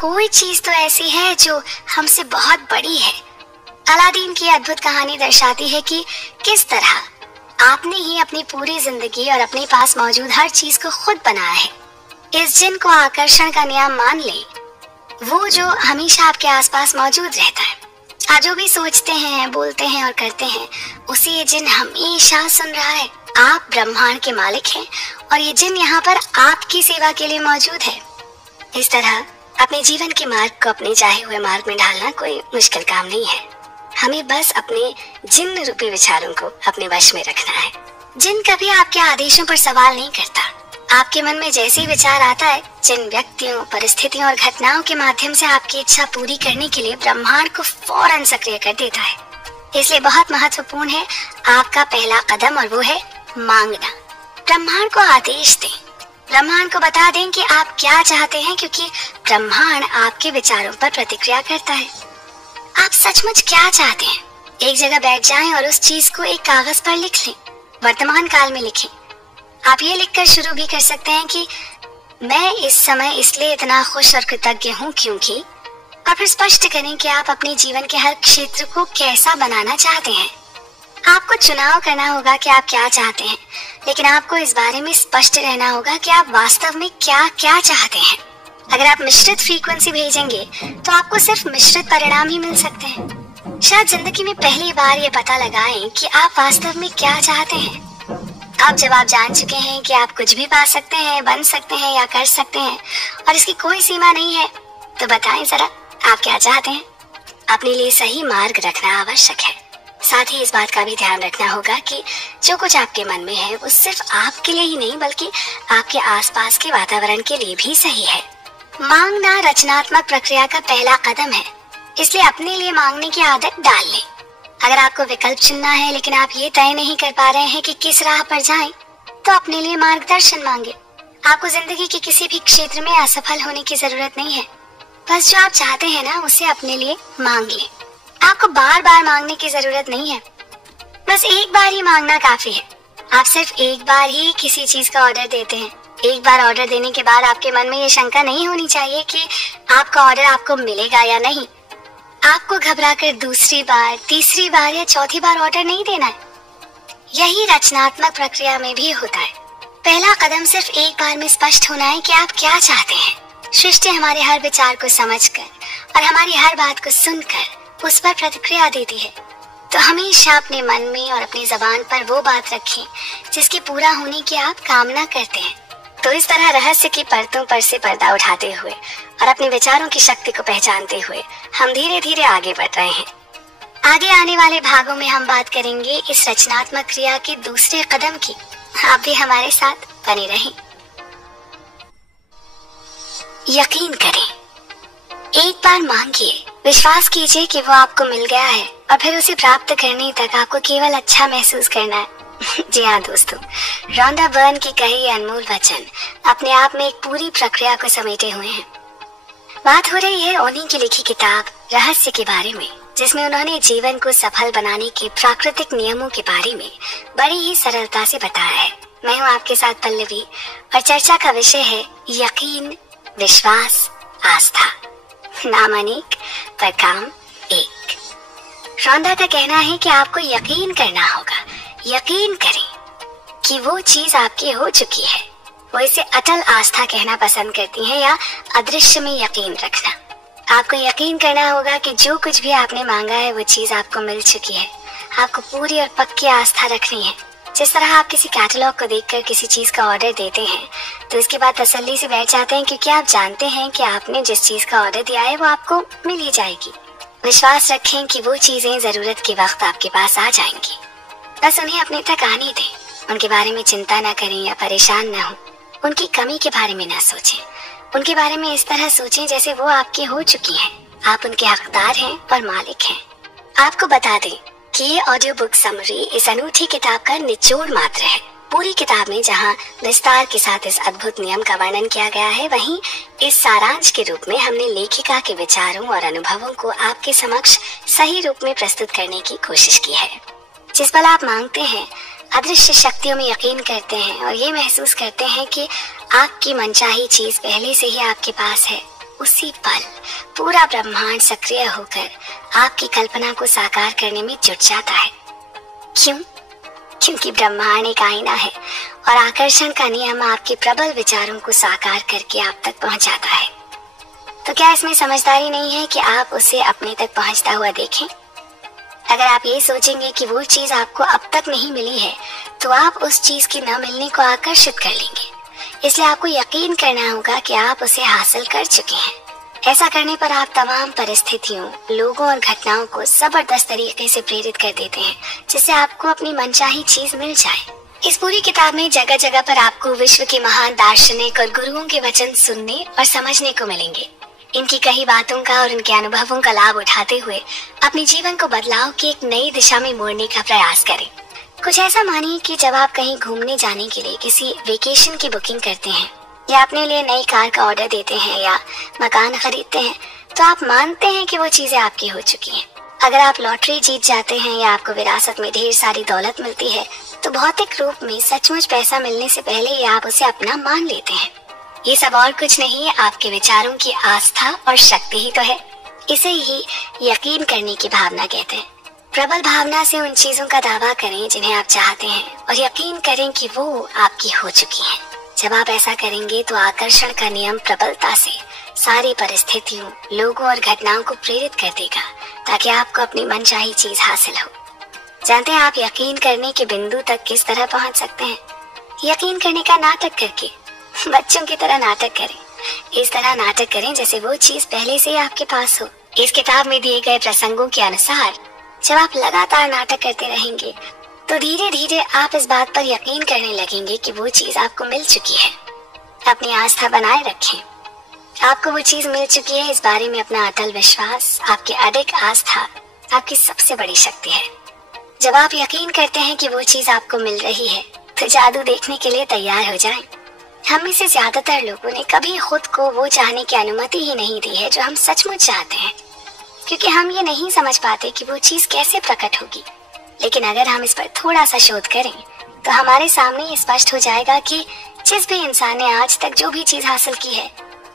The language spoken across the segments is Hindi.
कोई चीज तो ऐसी है जो हमसे बहुत बड़ी है। अलादीन की अद्भुत कहानी दर्शाती है कि किस तरह आपने ही अपनी पूरी जिंदगी और अपने पास मौजूद हर चीज को खुद बनाया है। इस जिन को आकर्षण का नियम मान ले, वो जो हमेशा आपके आसपास मौजूद रहता है। आप जो भी सोचते हैं, बोलते हैं और करते हैं, उसे ये जिन हमेशा सुन रहा है। आप ब्रह्मांड के मालिक हैं और ये जिन यहाँ पर आपकी सेवा के लिए मौजूद है। इस तरह अपने जीवन के मार्ग को अपने चाहे हुए मार्ग में ढालना कोई मुश्किल काम नहीं है। हमें बस अपने जिन रूपी विचारों को अपने वश में रखना है। जिन कभी आपके आदेशों पर सवाल नहीं करता। आपके मन में जैसे ही विचार आता है, जिन व्यक्तियों, परिस्थितियों और घटनाओं के माध्यम से आपकी इच्छा पूरी करने के लिए ब्रह्मांड को फौरन सक्रिय कर देता है। इसलिए बहुत महत्वपूर्ण है आपका पहला कदम, और वो है मांगना। ब्रह्मांड को आदेश दें, ब्रह्मांड को बता दें कि आप क्या चाहते हैं, क्योंकि ब्रह्मांड आपके विचारों पर प्रतिक्रिया करता है। आप सचमुच क्या चाहते हैं? एक जगह बैठ जाएं और उस चीज को एक कागज पर लिख लें। वर्तमान काल में लिखें। आप ये लिखकर शुरू भी कर सकते हैं कि मैं इस समय इसलिए इतना खुश और कृतज्ञ हूँ क्योंकि, और फिर स्पष्ट करें कि आप अपने जीवन के हर क्षेत्र को कैसा बनाना चाहते हैं। आपको चुनाव करना होगा कि आप क्या चाहते हैं, लेकिन आपको इस बारे में स्पष्ट रहना होगा कि आप वास्तव में क्या क्या चाहते हैं। अगर आप मिश्रित फ्रीक्वेंसी भेजेंगे तो आपको सिर्फ मिश्रित परिणाम ही मिल सकते हैं। शायद जिंदगी में पहली बार ये पता लगाएं कि आप वास्तव में क्या चाहते हैं। आप जब आप जान चुके हैं कि आप कुछ भी पा सकते हैं, बन सकते हैं या कर सकते हैं और इसकी कोई सीमा नहीं है, तो बताएं जरा आप क्या चाहते हैं। अपने लिए सही मार्ग रखना आवश्यक है। साथ ही इस बात का भी ध्यान रखना होगा कि जो कुछ आपके मन में है वो सिर्फ आपके लिए ही नहीं बल्कि आपके आसपास के वातावरण के लिए भी सही है। मांगना रचनात्मक प्रक्रिया का पहला कदम है, इसलिए अपने लिए मांगने की आदत डाल लें। अगर आपको विकल्प चुनना है लेकिन आप ये तय नहीं कर पा रहे हैं कि किस राह पर जाएं, तो अपने लिए मार्गदर्शन मांगे। आपको जिंदगी के किसी भी क्षेत्र में असफल होने की जरूरत नहीं है। बस जो आप चाहते हैं ना, उसे अपने लिए मांग लें। आपको बार बार मांगने की जरूरत नहीं है, बस एक बार ही मांगना काफी है। आप सिर्फ एक बार ही किसी चीज का ऑर्डर देते हैं। एक बार ऑर्डर देने के बाद आपके मन में ये शंका नहीं होनी चाहिए कि आपका ऑर्डर आपको मिलेगा या नहीं। आपको घबराकर दूसरी बार, तीसरी बार या चौथी बार ऑर्डर नहीं देना है। यही रचनात्मक प्रक्रिया में भी होता है। पहला कदम सिर्फ एक बार में स्पष्ट होना है कि आप क्या चाहते हैं। सृष्टि हमारे हर विचार को समझकर और हमारी हर बात को सुनकर उस पर प्रतिक्रिया देती है। तो हमेशा अपने मन में और अपनी जबान पर वो बात रखें जिसके पूरा होने की आप कामना करते हैं। तो इस तरह रहस्य की परतों पर से पर्दा उठाते हुए और अपने विचारों की शक्ति को पहचानते हुए हम धीरे धीरे आगे बढ़ रहे हैं। आगे आने वाले भागों में हम बात करेंगे इस रचनात्मक क्रिया के दूसरे कदम की। आप भी हमारे साथ बने रहें। यकीन करें, एक बार मांगिए, विश्वास कीजिए कि वो आपको मिल गया है और फिर उसे प्राप्त करने तक आपको केवल अच्छा महसूस करना है। जी हाँ दोस्तों, रोंडा बर्न की कही अनमोल वचन अपने आप में एक पूरी प्रक्रिया को समेटे हुए हैं। बात हो रही है उन्हीं की लिखी किताब रहस्य के बारे में, जिसमें उन्होंने जीवन को सफल बनाने के प्राकृतिक नियमों के बारे में बड़ी ही सरलता से बताया है। मैं हूँ आपके साथ पल्लवी और चर्चा का विषय है यकीन, विश्वास, आस्था। नाम अनेक पर काम एक। रोंडा का कहना है कि आपको यकीन करना होगा। यकीन करें कि वो चीज आपकी हो चुकी है। वो इसे अटल आस्था कहना पसंद करती हैं या अदृश्य में यकीन रखना। आपको यकीन करना होगा कि जो कुछ भी आपने मांगा है वो चीज आपको मिल चुकी है। आपको पूरी और पक्की आस्था रखनी है। जिस तरह आप किसी कैटलॉग को देखकर किसी चीज का ऑर्डर देते हैं तो इसके बाद तसल्ली से बैठ जाते हैं, क्योंकि आप जानते हैं कि आपने जिस चीज का ऑर्डर दिया है वो आपको मिल ही जाएगी। विश्वास रखें कि वो चीजें जरूरत के वक्त आपके पास आ जाएंगी। बस उन्हें अपने तक आने दें। उनके बारे में चिंता न करें या परेशान न हो। उनकी कमी के बारे में न सोचें। उनके बारे में इस तरह सोचें जैसे वो आपकी हो चुकी हैं। आप उनके हकदार हैं और मालिक हैं। आपको बता दें कि ये ऑडियो बुक समरी इस अनूठी किताब का निचोड़ मात्र है। पूरी किताब में जहाँ विस्तार के साथ इस अद्भुत नियम का वर्णन किया गया है, वहीं इस सारांश के रूप में हमने लेखिका के विचारों और अनुभवों को आपके समक्ष सही रूप में प्रस्तुत करने की कोशिश की है। जिस पल आप मांगते हैं, अदृश्य शक्तियों में यकीन करते हैं और ये महसूस करते हैं कि आपकी मनचाही चीज पहले से ही आपके पास है, उसी पल पूरा ब्रह्मांड सक्रिय होकर आपकी कल्पना को साकार करने में जुट जाता है। क्यों? क्योंकि ब्रह्मांड एक आईना है और आकर्षण का नियम आपके प्रबल विचारों को साकार करके आप तक पहुंचाता है। तो क्या इसमें समझदारी नहीं है कि आप उसे अपने तक पहुंचता हुआ देखें? अगर आप ये सोचेंगे कि वो चीज आपको अब तक नहीं मिली है, तो आप उस चीज के न मिलने को आकर्षित कर लेंगे। इसलिए आपको यकीन करना होगा कि आप उसे हासिल कर चुके हैं। ऐसा करने पर आप तमाम परिस्थितियों, लोगों और घटनाओं को जबरदस्त तरीके से प्रेरित कर देते हैं, जिससे आपको अपनी मनचाही चीज मिल जाए। इस पूरी किताब में जगह जगह पर आपको विश्व के महान दार्शनिक और गुरुओं के वचन सुनने और समझने को मिलेंगे। इनकी कही बातों का और इनके अनुभवों का लाभ उठाते हुए अपने जीवन को बदलाव की एक नई दिशा में मोड़ने का प्रयास करें। कुछ ऐसा मानिए कि जब आप कहीं घूमने जाने के लिए किसी वेकेशन की बुकिंग करते हैं या अपने लिए नई कार का ऑर्डर देते हैं या मकान खरीदते हैं, तो आप मानते हैं कि वो चीजें आपकी हो चुकी हैं। अगर आप लॉटरी जीत जाते हैं या आपको विरासत में ढेर सारी दौलत मिलती है, तो भौतिक रूप में सचमुच पैसा मिलने से पहले ही आप उसे अपना मान लेते हैं। ये सब और कुछ नहीं, आपके विचारों की आस्था और शक्ति ही तो है। इसे ही यकीन करने की भावना कहते हैं। प्रबल भावना से उन चीजों का दावा करें जिन्हें आप चाहते हैं और यकीन करें कि वो आपकी हो चुकी हैं। जब आप ऐसा करेंगे तो आकर्षण का नियम प्रबलता से सारी परिस्थितियों, लोगों और घटनाओं को प्रेरित कर देगा ताकि आपको अपनी मनचाही चीज हासिल हो। जानते हैं आप यकीन करने के बिंदु तक किस तरह पहुंच सकते हैं? यकीन करने का नाटक करके, बच्चों की तरह नाटक करें। इस तरह नाटक करें जैसे वो चीज पहले से ही आपके पास हो। इस किताब में दिए गए प्रसंगों के अनुसार जब आप लगातार नाटक करते रहेंगे, तो धीरे धीरे आप इस बात पर यकीन करने लगेंगे कि वो चीज आपको मिल चुकी है। अपनी आस्था बनाए रखें। आपको वो चीज मिल चुकी है, इस बारे में अपना अटल विश्वास, आपकी अडिग आस्था आपकी सबसे बड़ी शक्ति है। जब आप यकीन करते हैं कि वो चीज आपको मिल रही है, तो जादू देखने के लिए तैयार हो जाएं। हम में से ज्यादातर लोगों ने कभी खुद को वो चाहने की अनुमति ही नहीं दी है जो हम सचमुच चाहते हैं, क्योंकि हम ये नहीं समझ पाते कि वो चीज कैसे प्रकट होगी। लेकिन अगर हम इस पर थोड़ा सा शोध करें, तो हमारे सामने ये स्पष्ट हो जाएगा कि जिस भी इंसान ने आज तक जो भी चीज हासिल की है,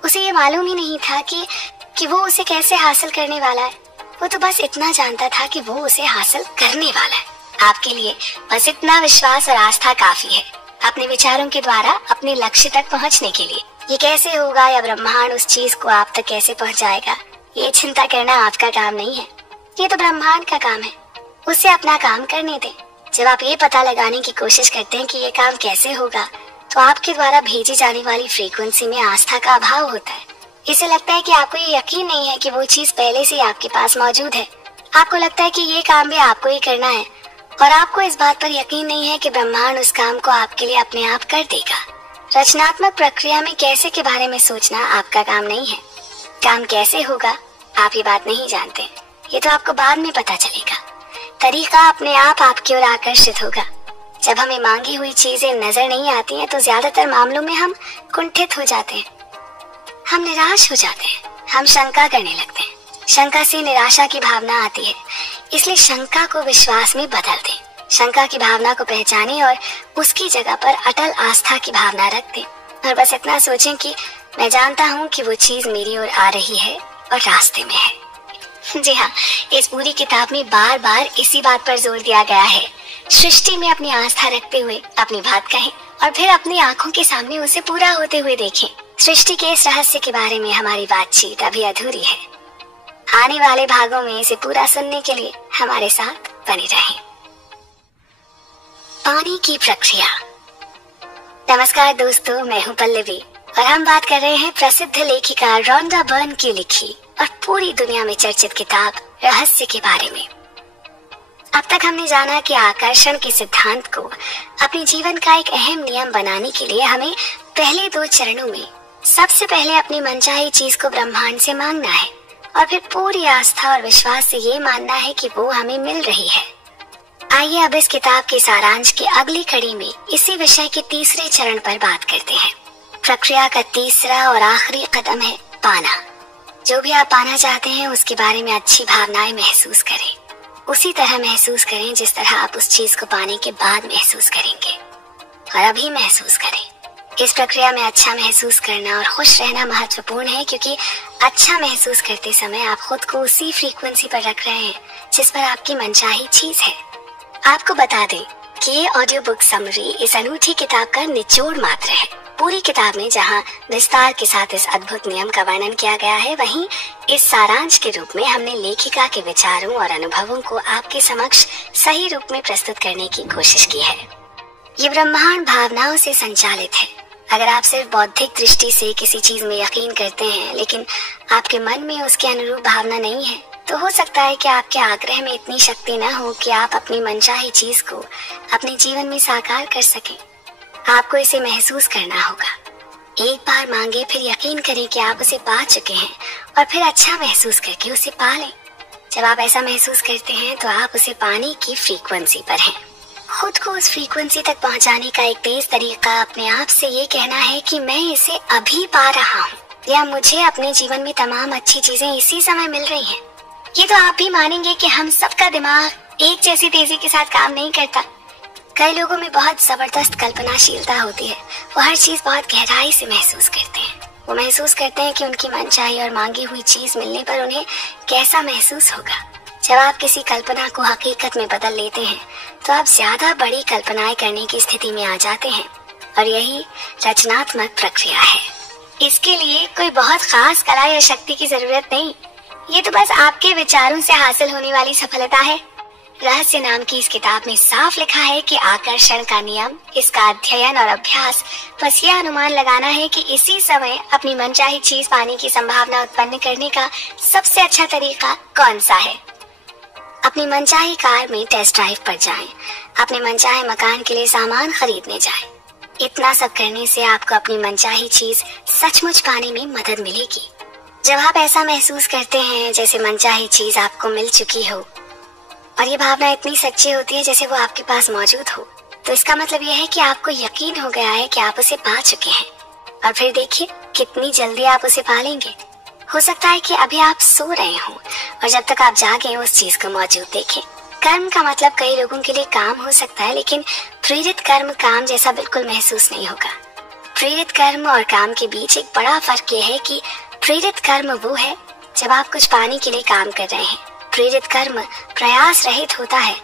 उसे ये मालूम ही नहीं था कि वो उसे कैसे हासिल करने वाला है। वो तो बस इतना जानता था कि वो उसे हासिल करने वाला है। आपके लिए बस इतना विश्वास और आस्था काफी है अपने विचारों के द्वारा अपने लक्ष्य तक पहुंचने के लिए। ये कैसे होगा या ब्रह्मांड उस चीज को आप तक कैसे पहुंचाएगा, ये चिंता करना आपका काम नहीं है। ये तो ब्रह्मांड का काम है, उससे अपना काम करने दें। जब आप ये पता लगाने की कोशिश करते हैं कि ये काम कैसे होगा, तो आपके द्वारा भेजी जाने वाली फ्रीक्वेंसी में आस्था का अभाव होता है। इसे लगता है कि आपको ये यकीन नहीं है कि वो चीज पहले से आपके पास मौजूद है। आपको लगता है कि ये काम भी आपको ही करना है, और आपको इस बात पर यकीन नहीं है कि ब्रह्मांड उस काम को आपके लिए अपने आप कर देगा। रचनात्मक प्रक्रिया में कैसे के बारे में सोचना आपका काम नहीं है। काम कैसे होगा आप ये बात नहीं जानते, ये तो आपको बाद में पता चलेगा। तरीका अपने आप आपकी ओर आकर्षित होगा। जब हमें मांगी हुई चीजें नजर नहीं आती हैं, तो ज्यादातर मामलों में हम कुंठित हो जाते हैं, हम निराश हो जाते हैं, हम शंका करने लगते हैं। शंका से निराशा की भावना आती है, इसलिए शंका को विश्वास में बदल दें। शंका की भावना को पहचानें और उसकी जगह पर अटल आस्था की भावना रख दें, और बस इतना सोचें कि मैं जानता हूँ कि वो चीज मेरी ओर आ रही है और रास्ते में है। जी हाँ, इस पूरी किताब में बार बार इसी बात पर जोर दिया गया है। सृष्टि में अपनी आस्था रखते हुए अपनी बात कहें और फिर अपनी आंखों के सामने उसे पूरा होते हुए देखें। सृष्टि के इस रहस्य के बारे में हमारी बातचीत अभी अधूरी है। आने वाले भागों में इसे पूरा सुनने के लिए हमारे साथ बने रहें। पानी की प्रक्रिया। नमस्कार दोस्तों, मैं हूँ पल्लवी और हम बात कर रहे हैं प्रसिद्ध लेखिका रोंडा बर्न की लिखी और पूरी दुनिया में चर्चित किताब रहस्य के बारे में। अब तक हमने जाना कि आकर्षण के सिद्धांत को अपने जीवन का एक अहम नियम बनाने के लिए हमें पहले 2 चरणों में सबसे पहले अपनी मनचाही चीज को ब्रह्मांड से मांगना है और फिर पूरी आस्था और विश्वास से ये मानना है कि वो हमें मिल रही है। आइए अब इस किताब के सारांश की अगली कड़ी में इसी विषय के तीसरे चरण पर बात करते हैं। प्रक्रिया का तीसरा और आखिरी कदम है पाना। जो भी आप पाना चाहते हैं उसके बारे में अच्छी भावनाएं महसूस करें, उसी तरह महसूस करें जिस तरह आप उस चीज को पाने के बाद महसूस करेंगे, और अभी महसूस करें। इस प्रक्रिया में अच्छा महसूस करना और खुश रहना महत्वपूर्ण है, क्योंकि अच्छा महसूस करते समय आप खुद को उसी फ्रीक्वेंसी पर रख रहे हैं जिस पर आपकी मनचाही चीज है। आपको बता दें कि ये ऑडियो बुक समरी इस अनूठी किताब का निचोड़ मात्र है। पूरी किताब में जहां विस्तार के साथ इस अद्भुत नियम का वर्णन किया गया है, वहीं इस सारांश के रूप में हमने लेखिका के विचारों और अनुभवों को आपके समक्ष सही रूप में प्रस्तुत करने की कोशिश की है। ये ब्रह्मांड भावनाओं से संचालित है। अगर आप सिर्फ बौद्धिक दृष्टि से किसी चीज में यकीन करते हैं, लेकिन आपके मन में उसके अनुरूप भावना नहीं है, तो हो सकता है कि आपके आग्रह में इतनी शक्ति न हो कि आप अपनी मनचाही चीज को अपने जीवन में साकार कर सकें। आपको इसे महसूस करना होगा। एक बार मांगे, फिर यकीन करें कि आप उसे पा चुके हैं, और फिर अच्छा महसूस करके उसे पा लें। जब आप ऐसा महसूस करते हैं तो आप उसे पाने की फ्रीक्वेंसी पर हैं। खुद को उस फ्रीक्वेंसी तक पहुंचाने का एक तेज तरीका अपने आप से ये कहना है कि मैं इसे अभी पा रहा हूँ, या मुझे अपने जीवन में तमाम अच्छी चीजें इसी समय मिल रही हैं। ये तो आप भी मानेंगे कि हम सबका दिमाग एक जैसी तेजी के साथ काम नहीं करता। कई लोगों में बहुत जबरदस्त कल्पनाशीलता होती है। वो हर चीज बहुत गहराई से महसूस करते हैं। वो महसूस करते हैं कि उनकी मनचाही और मांगी हुई चीज मिलने पर उन्हें कैसा महसूस होगा। जब आप किसी कल्पना को हकीकत में बदल लेते हैं तो आप ज्यादा बड़ी कल्पनाएं करने की स्थिति में आ जाते हैं, और यही रचनात्मक प्रक्रिया है। इसके लिए कोई बहुत खास कला या शक्ति की जरूरत नहीं। ये तो बस आपके विचारों से हासिल होने वाली सफलता है। रहस्य नाम की इस किताब में साफ लिखा है कि आकर्षण का नियम, इसका अध्ययन और अभ्यास बस ये अनुमान लगाना है कि इसी समय अपनी मनचाही चीज पाने की संभावना उत्पन्न करने का सबसे अच्छा तरीका कौन सा है। अपनी मनचाही कार में टेस्ट ड्राइव पर जाएं, अपने मनचाहे मकान के लिए सामान खरीदने जाएं। इतना सब करने से आपको अपनी मनचाही चीज सचमुच पाने में मदद मिलेगी। जब आप ऐसा महसूस करते हैं जैसे मनचाही चीज आपको मिल चुकी हो, और ये भावना इतनी सच्ची होती है जैसे वो आपके पास मौजूद हो, तो इसका मतलब यह है कि आपको यकीन हो गया है कि आप उसे पा चुके हैं। और फिर देखिए कितनी जल्दी आप उसे पा लेंगे। हो सकता है कि अभी आप सो रहे हों, और जब तक आप जागे उस चीज को मौजूद देखें। कर्म का मतलब कई लोगों के लिए काम हो सकता है, लेकिन प्रेरित कर्म काम जैसा बिल्कुल महसूस नहीं होगा। प्रेरित कर्म और काम के बीच एक बड़ा फर्क यह है कि प्रेरित कर्म वो है जब आप कुछ पाने के लिए काम कर रहे हैं। प्रेरित कर्म प्रयास रहित होता है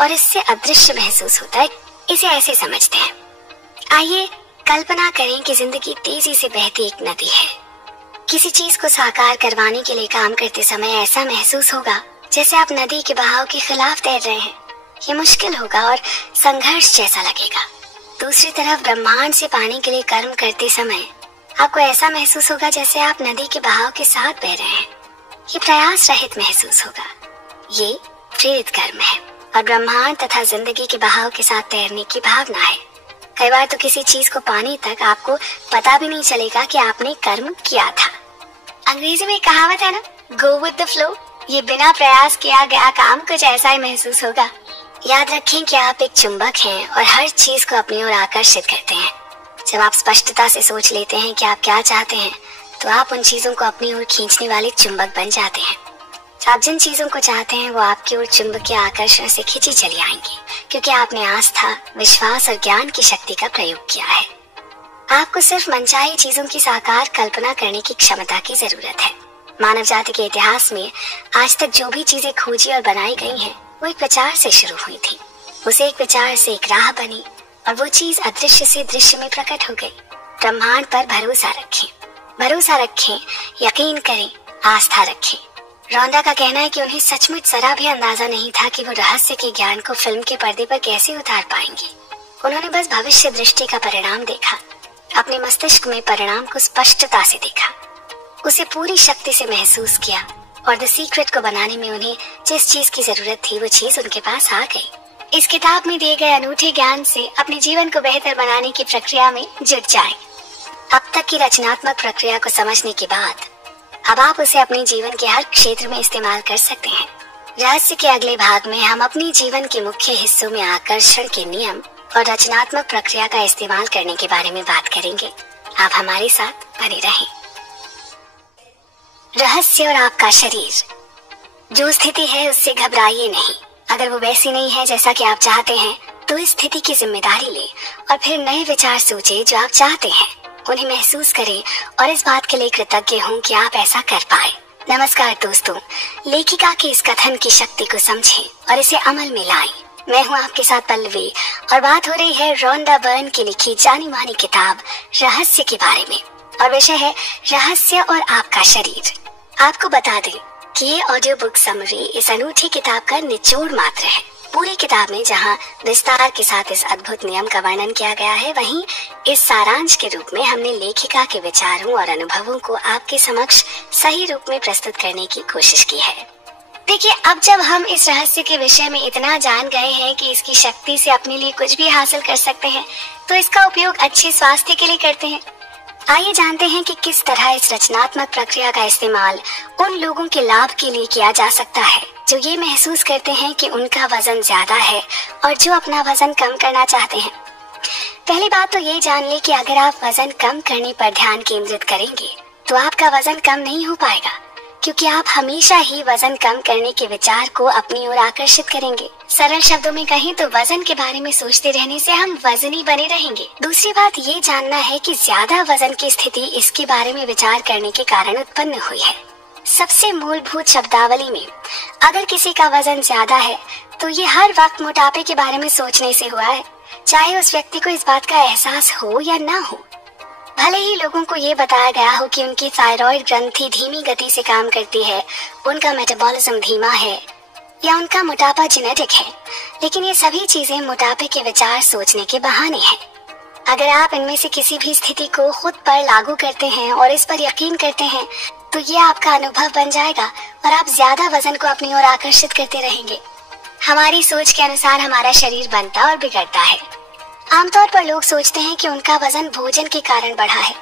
और इससे अदृश्य महसूस होता है। इसे ऐसे समझते हैं। आइए कल्पना करें कि जिंदगी तेजी से बहती एक नदी है। किसी चीज को साकार करवाने के लिए काम करते समय ऐसा महसूस होगा जैसे आप नदी के बहाव के खिलाफ तैर रहे हैं। ये मुश्किल होगा और संघर्ष जैसा लगेगा। दूसरी तरफ ब्रह्मांड से पाने के लिए कर्म करते समय आपको ऐसा महसूस होगा जैसे आप नदी के बहाव के साथ बह रहे हैं। ये प्रयास रहित महसूस होगा। ये प्रेरित कर्म है और ब्रह्मांड तथा जिंदगी के बहाव के साथ तैरने की भावना है। कई बार तो किसी चीज को पाने तक आपको पता भी नहीं चलेगा कि आपने कर्म किया था। अंग्रेजी में कहावत है ना, गो विद द फ्लो। ये बिना प्रयास किया गया काम कुछ ऐसा ही महसूस होगा। याद रखें कि आप एक चुंबक हैं और हर चीज को अपनी ओर आकर्षित करते हैं। जब आप स्पष्टता से सोच लेते हैं कि आप क्या चाहते हैं, तो आप उन चीजों को अपनी ओर खींचने वाले चुंबक बन जाते हैं। आप जिन चीजों को चाहते हैं वो आपकी ओर चुंबकीय आकर्षण से खींची चली आएंगी, क्योंकि आपने आस्था, विश्वास और ज्ञान की शक्ति का प्रयोग किया है। आपको सिर्फ मनचाही चीजों की साकार कल्पना करने की क्षमता की जरूरत है। मानव जाति के इतिहास में आज तक जो भी चीजें खोजी और बनाई गई हैं, वो एक विचार से शुरू हुई थी। उसे एक विचार से एक राह बनी और वो चीज अदृश्य से दृश्य में प्रकट हो गई। ब्रह्मांड पर भरोसा रखें, यकीन करें, आस्था रखें। रौंदा का कहना है कि उन्हें सचमुच जरा भी अंदाजा नहीं था कि वो रहस्य के ज्ञान को फिल्म के पर्दे पर कैसे उतार पाएंगे। उन्होंने बस भविष्य दृष्टि का परिणाम देखा, अपने मस्तिष्क में परिणाम को स्पष्टता से देखा, उसे पूरी शक्ति से महसूस किया, और द सीक्रेट को बनाने में उन्हें जिस चीज की जरूरत थी वो चीज उनके पास आ गई। इस किताब में दिए गए अनूठे ज्ञान से अपने जीवन को बेहतर बनाने की प्रक्रिया में जुट जाएं। अब तक की रचनात्मक प्रक्रिया को समझने के बाद अब आप उसे अपने जीवन के हर क्षेत्र में इस्तेमाल कर सकते हैं। रहस्य के अगले भाग में हम अपने जीवन के मुख्य हिस्सों में आकर्षण के नियम और रचनात्मक प्रक्रिया का इस्तेमाल करने के बारे में बात करेंगे। आप हमारे साथ बने रहें। रहस्य और आपका शरीर। जो स्थिति है उससे घबराइए नहीं। अगर वो वैसी नहीं है जैसा कि आप चाहते हैं, तो इस स्थिति की जिम्मेदारी ले और फिर नए विचार सोचे जो आप चाहते हैं, उन्हें महसूस करें और इस बात के लिए कृतज्ञ हों कि आप ऐसा कर पाए। नमस्कार दोस्तों, लेखिका के इस कथन की शक्ति को समझें और इसे अमल में लाएं। मैं हूं आपके साथ पल्लवी और बात हो रही है रोंडा बर्न की लिखी जानी मानी किताब रहस्य के बारे में, और विषय है रहस्य और आपका शरीर। आपको बता दें कि ये ऑडियो बुक समरी इस अनूठी किताब का निचोड़ मात्र है। पूरी किताब में जहां विस्तार के साथ इस अद्भुत नियम का वर्णन किया गया है, वहीं इस सारांश के रूप में हमने लेखिका के विचारों और अनुभवों को आपके समक्ष सही रूप में प्रस्तुत करने की कोशिश की है। देखिए, अब जब हम इस रहस्य के विषय में इतना जान गए हैं कि इसकी शक्ति से अपने लिए कुछ भी हासिल कर सकते हैं, तो इसका उपयोग अच्छे स्वास्थ्य के लिए करते हैं। आइए जानते हैं कि किस तरह इस रचनात्मक प्रक्रिया का इस्तेमाल उन लोगों के लाभ के लिए किया जा सकता है जो ये महसूस करते हैं कि उनका वजन ज्यादा है और जो अपना वजन कम करना चाहते हैं। पहली बात तो ये जान ले कि अगर आप वजन कम करने पर ध्यान केंद्रित करेंगे तो आपका वजन कम नहीं हो पाएगा, क्योंकि आप हमेशा ही वजन कम करने के विचार को अपनी ओर आकर्षित करेंगे। सरल शब्दों में कहें तो वजन के बारे में सोचते रहने से हम वजनी बने रहेंगे। दूसरी बात ये जानना है कि ज्यादा वजन की स्थिति इसके बारे में विचार करने के कारण उत्पन्न हुई है। सबसे मूलभूत शब्दावली में अगर किसी का वजन ज्यादा है तो ये हर वक्त मोटापे के बारे में सोचने से हुआ है, चाहे उस व्यक्ति को इस बात का एहसास हो या ना हो। भले ही लोगों को ये बताया गया हो कि उनकी थायराइड ग्रंथि धीमी गति से काम करती है, उनका मेटाबॉलिज्म धीमा है या उनका मोटापा जेनेटिक है, लेकिन ये सभी चीजें मोटापे के विचार सोचने के बहाने हैं। अगर आप इनमें से किसी भी स्थिति को खुद पर लागू करते हैं और इस पर यकीन करते हैं, तो ये आपका अनुभव बन जाएगा और आप ज्यादा वजन को अपनी ओर आकर्षित करते रहेंगे। हमारी सोच के अनुसार हमारा शरीर बनता और बिगड़ता है। आमतौर पर लोग सोचते हैं कि उनका वजन भोजन के कारण बढ़ा है।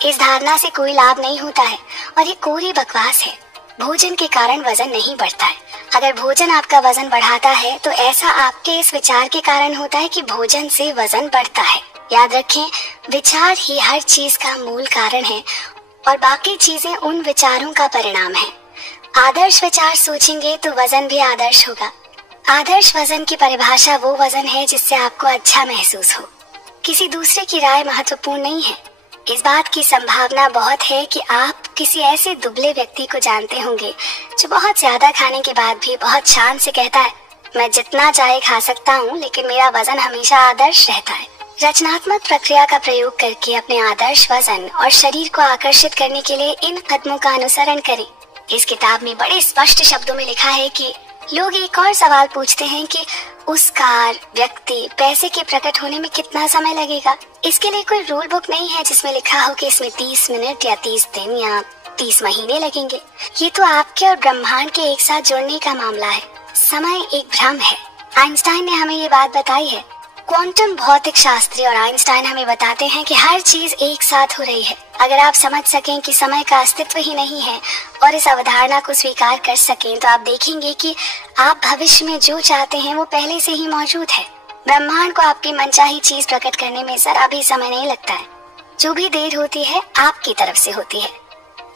इस धारणा से कोई लाभ नहीं होता है और ये कोरी बकवास है। भोजन के कारण वजन नहीं बढ़ता है। अगर भोजन आपका वजन बढ़ाता है तो ऐसा आपके इस विचार के कारण होता है कि भोजन से वजन बढ़ता है। याद रखें, विचार ही हर चीज का मूल कारण है और बाकी चीजें उन विचारों का परिणाम है। आदर्श विचार सोचेंगे तो वजन भी आदर्श होगा। आदर्श वजन की परिभाषा वो वजन है जिससे आपको अच्छा महसूस हो। किसी दूसरे की राय महत्वपूर्ण नहीं है। इस बात की संभावना बहुत है कि आप किसी ऐसे दुबले व्यक्ति को जानते होंगे जो बहुत ज्यादा खाने के बाद भी बहुत शान से कहता है, मैं जितना चाहे खा सकता हूँ लेकिन मेरा वजन हमेशा आदर्श रहता है। रचनात्मक प्रक्रिया का प्रयोग करके अपने आदर्श वजन और शरीर को आकर्षित करने के लिए इन कदमों का अनुसरण करें। इस किताब में बड़े स्पष्ट शब्दों में लिखा है कि लोग एक और सवाल पूछते हैं कि उस कार, व्यक्ति, पैसे के प्रकट होने में कितना समय लगेगा। इसके लिए कोई रूल बुक नहीं है जिसमें लिखा हो कि इसमें 30 मिनट या 30 दिन या 30 महीने लगेंगे। ये तो आपके और ब्रह्मांड के एक साथ जुड़ने का मामला है। समय एक भ्रम है। आइंस्टाइन ने हमें ये बात बताई है। क्वांटम भौतिक शास्त्री और आइंस्टाइन हमें बताते हैं कि हर चीज एक साथ हो रही है। अगर आप समझ सकें कि समय का अस्तित्व ही नहीं है और इस अवधारणा को स्वीकार कर सकें, तो आप देखेंगे कि आप भविष्य में जो चाहते हैं वो पहले से ही मौजूद है। ब्रह्मांड को आपकी मनचाही चीज प्रकट करने में जरा भी समय नहीं लगता है। जो भी देर होती है आपकी तरफ से होती है।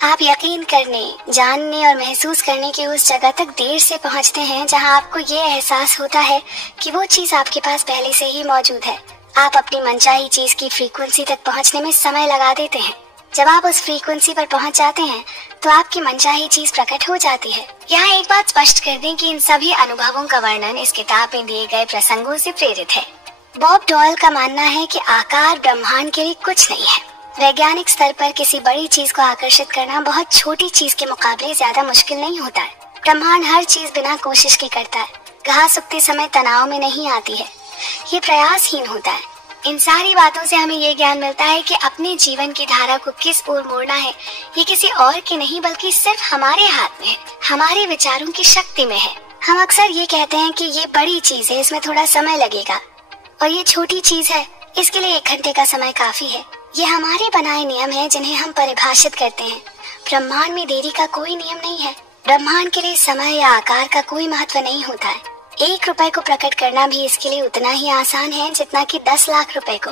आप यकीन करने, जानने और महसूस करने की उस जगह तक देर से पहुंचते हैं जहां आपको ये एहसास होता है कि वो चीज आपके पास पहले से ही मौजूद है। आप अपनी मनचाही चीज की फ्रीक्वेंसी तक पहुंचने में समय लगा देते हैं। जब आप उस फ्रीक्वेंसी पर पहुंच जाते हैं तो आपकी मनचाही चीज प्रकट हो जाती है। यहाँ एक बात स्पष्ट कर दें कि इन सभी अनुभवों का वर्णन इस किताब में दिए गए प्रसंगों से प्रेरित है। बॉब डॉयल का मानना है कि आकार ब्रह्मांड के लिए कुछ नहीं है। वैज्ञानिक स्तर पर किसी बड़ी चीज को आकर्षित करना बहुत छोटी चीज के मुकाबले ज्यादा मुश्किल नहीं होता है। ब्रह्मांड हर चीज बिना कोशिश के करता है। घास उगते समय तनाव में नहीं आती है, ये प्रयासहीन होता है। इन सारी बातों से हमें ये ज्ञान मिलता है कि अपने जीवन की धारा को किस ओर मोड़ना है ये किसी और के नहीं बल्कि सिर्फ हमारे हाथ में है, हमारे विचारों की शक्ति में है। हम अक्सर ये कहते हैं कि ये बड़ी चीज है, इसमें थोड़ा समय लगेगा, और ये छोटी चीज है, इसके लिए 1 घंटे का समय काफी है। ये हमारे बनाए नियम है जिन्हें हम परिभाषित करते हैं। ब्रह्मांड में देरी का कोई नियम नहीं है। ब्रह्मांड के लिए समय या आकार का कोई महत्व नहीं होता है। 1 रुपए को प्रकट करना भी इसके लिए उतना ही आसान है जितना कि 10 लाख रुपए को।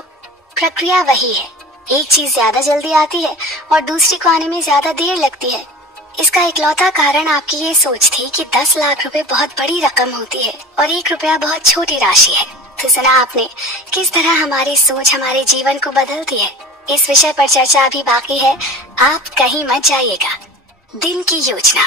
प्रक्रिया वही है। एक चीज ज्यादा जल्दी आती है और दूसरी को आने में ज्यादा देर लगती है। इसका इकलौता कारण आपकी ये सोच थी कि 10 लाख रुपए बहुत बड़ी रकम होती है और 1 रुपया बहुत छोटी राशि है। तो सुना आपने किस तरह हमारी सोच हमारे जीवन को बदलती है। इस विषय पर चर्चा अभी बाकी है, आप कहीं मत जाइएगा। दिन की योजना।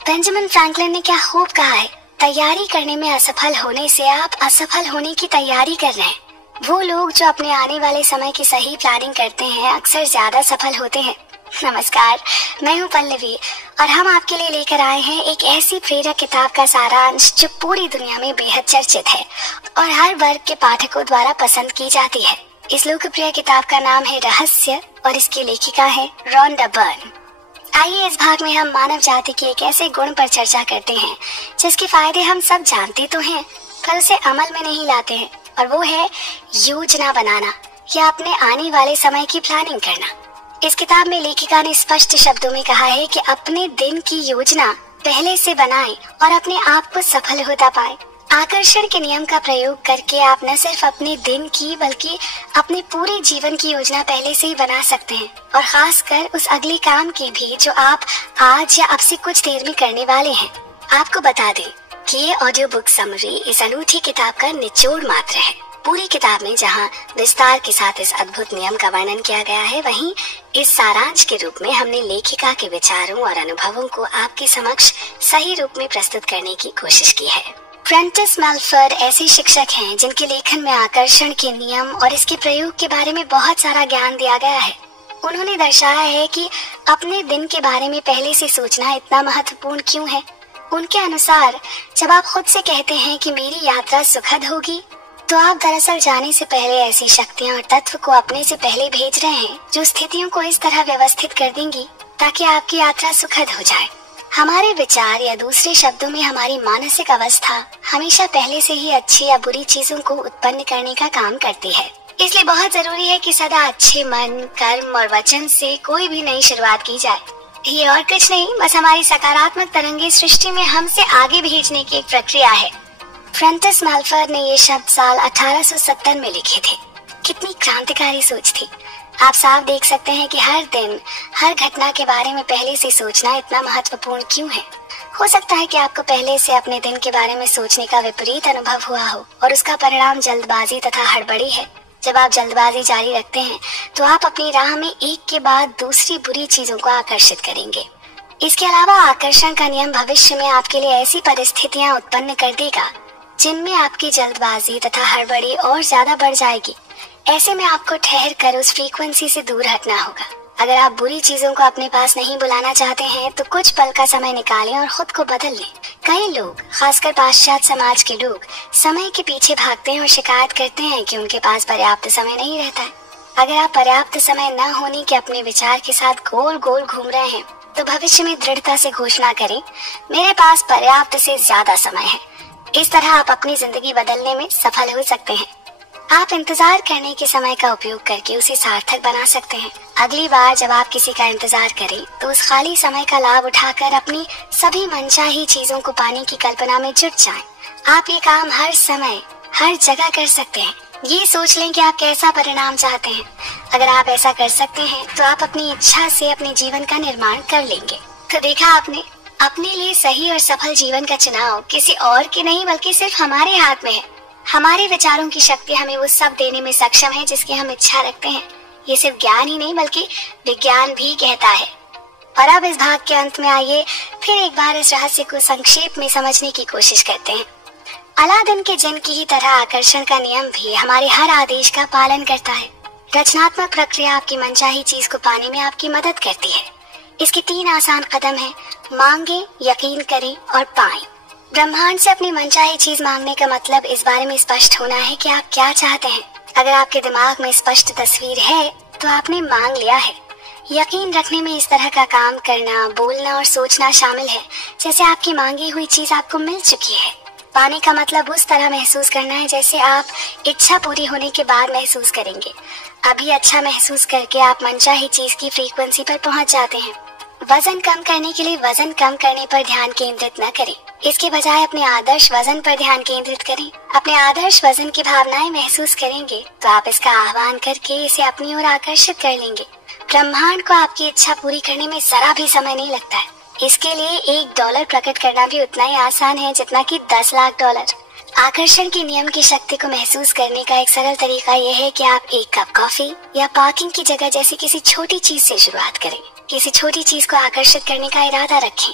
बेंजामिन फ्रैंकलिन ने क्या खूब कहा है, तैयारी करने में असफल होने से आप असफल होने की तैयारी कर रहे हैं। वो लोग जो अपने आने वाले समय की सही प्लानिंग करते हैं अक्सर ज्यादा सफल होते हैं। नमस्कार, मैं हूं पल्लवी और हम आपके लिए लेकर आए हैं एक ऐसी प्रेरक किताब का सारांश जो पूरी दुनिया में बेहद चर्चित है और हर वर्ग के पाठकों द्वारा पसंद की जाती है। इस लोकप्रिय किताब का नाम है रहस्य और इसकी लेखिका है रोंडा बर्न। आइए इस भाग में हम मानव जाति के एक ऐसे गुण पर चर्चा करते हैं जिसके फायदे हम सब जानते तो हैं पर उसे अमल में नहीं लाते हैं, और वो है योजना बनाना या अपने आने वाले समय की प्लानिंग करना। इस किताब में लेखिका ने स्पष्ट शब्दों में कहा है कि अपने दिन की योजना पहले से बनाएं और अपने आप को सफल होता पाए। आकर्षण के नियम का प्रयोग करके आप न सिर्फ अपने दिन की बल्कि अपने पूरे जीवन की योजना पहले से ही बना सकते हैं, और खासकर उस अगले काम की भी जो आप आज या अब से कुछ देर में करने वाले हैं। आपको बता दें कि ये ऑडियो बुक समरी इस अनूठी किताब का निचोड़ मात्र है। पूरी किताब में जहां विस्तार के साथ इस अद्भुत नियम का वर्णन किया गया है, वहीं इस सारांश के रूप में हमने लेखिका के विचारों और अनुभवों को आपके समक्ष सही रूप में प्रस्तुत करने की कोशिश की है। प्रेंटिस मेलफोर्ड ऐसे शिक्षक हैं जिनके लेखन में आकर्षण के नियम और इसके प्रयोग के बारे में बहुत सारा ज्ञान दिया गया है। उन्होंने दर्शाया है कि अपने दिन के बारे में पहले से सोचना इतना महत्वपूर्ण क्यों है। उनके अनुसार जब आप खुद से कहते हैं कि मेरी यात्रा सुखद होगी, तो आप दरअसल जाने से पहले ऐसी शक्तियाँ और तत्व को अपने से पहले भेज रहे हैं जो स्थितियों को इस तरह व्यवस्थित कर देंगी ताकि आपकी यात्रा सुखद हो जाए। हमारे विचार या दूसरे शब्दों में हमारी मानसिक अवस्था हमेशा पहले से ही अच्छी या बुरी चीजों को उत्पन्न करने का काम करती है। इसलिए बहुत जरूरी है कि सदा अच्छे मन, कर्म और वचन से कोई भी नई शुरुआत की जाए। ये और कुछ नहीं, बस हमारी सकारात्मक तरंगे सृष्टि में हमसे आगे भेजने की एक प्रक्रिया है। प्रेंटिस मेलफोर्ड ने ये शब्द साल 1870 में लिखे थे। कितनी क्रांतिकारी सोच थी। आप साफ देख सकते हैं कि हर दिन हर घटना के बारे में पहले से सोचना इतना महत्वपूर्ण क्यों है। हो सकता है कि आपको पहले से अपने दिन के बारे में सोचने का विपरीत अनुभव हुआ हो और उसका परिणाम जल्दबाजी तथा हड़बड़ी है। जब आप जल्दबाजी जारी रखते हैं तो आप अपनी राह में एक के बाद दूसरी बुरी चीजों को आकर्षित करेंगे। इसके अलावा आकर्षण का नियम भविष्य में आपके लिए ऐसी परिस्थितियां उत्पन्न कर देगा जिनमें आपकी जल्दबाजी तथा हड़बड़ी और ज्यादा बढ़ जाएगी। ऐसे में आपको ठहर कर उस फ्रीक्वेंसी से दूर हटना होगा। अगर आप बुरी चीजों को अपने पास नहीं बुलाना चाहते हैं तो कुछ पल का समय निकालें और खुद को बदल लें। कई लोग, खासकर पाश्चात्य समाज के लोग, समय के पीछे भागते हैं और शिकायत करते हैं कि उनके पास पर्याप्त समय नहीं रहता है। अगर आप पर्याप्त समय न होने के अपने विचार के साथ गोल गोल घूम रहे हैं तो भविष्य में दृढ़ता से घोषणा करें, मेरे पास पर्याप्त से ज्यादा समय है। इस तरह आप अपनी जिंदगी बदलने में सफल हो सकते हैं। आप इंतजार करने के समय का उपयोग करके उसे सार्थक बना सकते हैं। अगली बार जब आप किसी का इंतजार करें तो उस खाली समय का लाभ उठाकर अपनी सभी मनचाही चीजों को पाने की कल्पना में जुट जाएं। आप ये काम हर समय हर जगह कर सकते हैं। ये सोच लें कि आप कैसा परिणाम चाहते हैं। अगर आप ऐसा कर सकते हैं तो आप अपनी इच्छा से अपने जीवन का निर्माण कर लेंगे। तो देखा आपने, अपने लिए सही और सफल जीवन का चुनाव किसी और के नहीं बल्कि सिर्फ हमारे हाथ में है। हमारे विचारों की शक्ति हमें वो सब देने में सक्षम है जिसकी हम इच्छा रखते हैं। ये सिर्फ ज्ञान ही नहीं बल्कि विज्ञान भी कहता है। और अब इस भाग के अंत में आइए फिर एक बार इस रहस्य को संक्षेप में समझने की कोशिश करते हैं। अलादीन के जिन की ही तरह आकर्षण का नियम भी हमारे हर आदेश का पालन करता है। रचनात्मक प्रक्रिया आपकी मनचाही चीज को पाने में आपकी मदद करती है। इसके 3 आसान कदम हैं: मांगे, यकीन करें और पाएं। ब्रह्मांड से अपनी मनचाही चीज मांगने का मतलब इस बारे में स्पष्ट होना है कि आप क्या चाहते हैं। अगर आपके दिमाग में स्पष्ट तस्वीर है तो आपने मांग लिया है। यकीन रखने में इस तरह का काम करना, बोलना और सोचना शामिल है जैसे आपकी मांगी हुई चीज आपको मिल चुकी है। पाने का मतलब उस तरह महसूस करना है जैसे आप इच्छा पूरी होने के बाद महसूस करेंगे। अभी अच्छा महसूस करके आप मनचाही चीज की फ्रीक्वेंसी पर पहुंच जाते हैं। वजन कम करने के लिए वजन कम करने पर ध्यान केंद्रित न करें। इसके बजाय अपने आदर्श वजन पर ध्यान केंद्रित करें। अपने आदर्श वजन की भावनाएं महसूस करेंगे तो आप इसका आह्वान करके इसे अपनी ओर आकर्षित कर लेंगे। ब्रह्मांड को आपकी इच्छा पूरी करने में जरा भी समय नहीं लगता है। इसके लिए $1 प्रकट करना भी उतना ही आसान है जितना कि $10 लाख। आकर्षण के नियम की शक्ति को महसूस करने का एक सरल तरीका यह है कि आप एक कप कॉफी या पार्किंग की जगह जैसी किसी छोटी चीज से शुरुआत करें। किसी छोटी चीज को आकर्षित करने का इरादा रखें।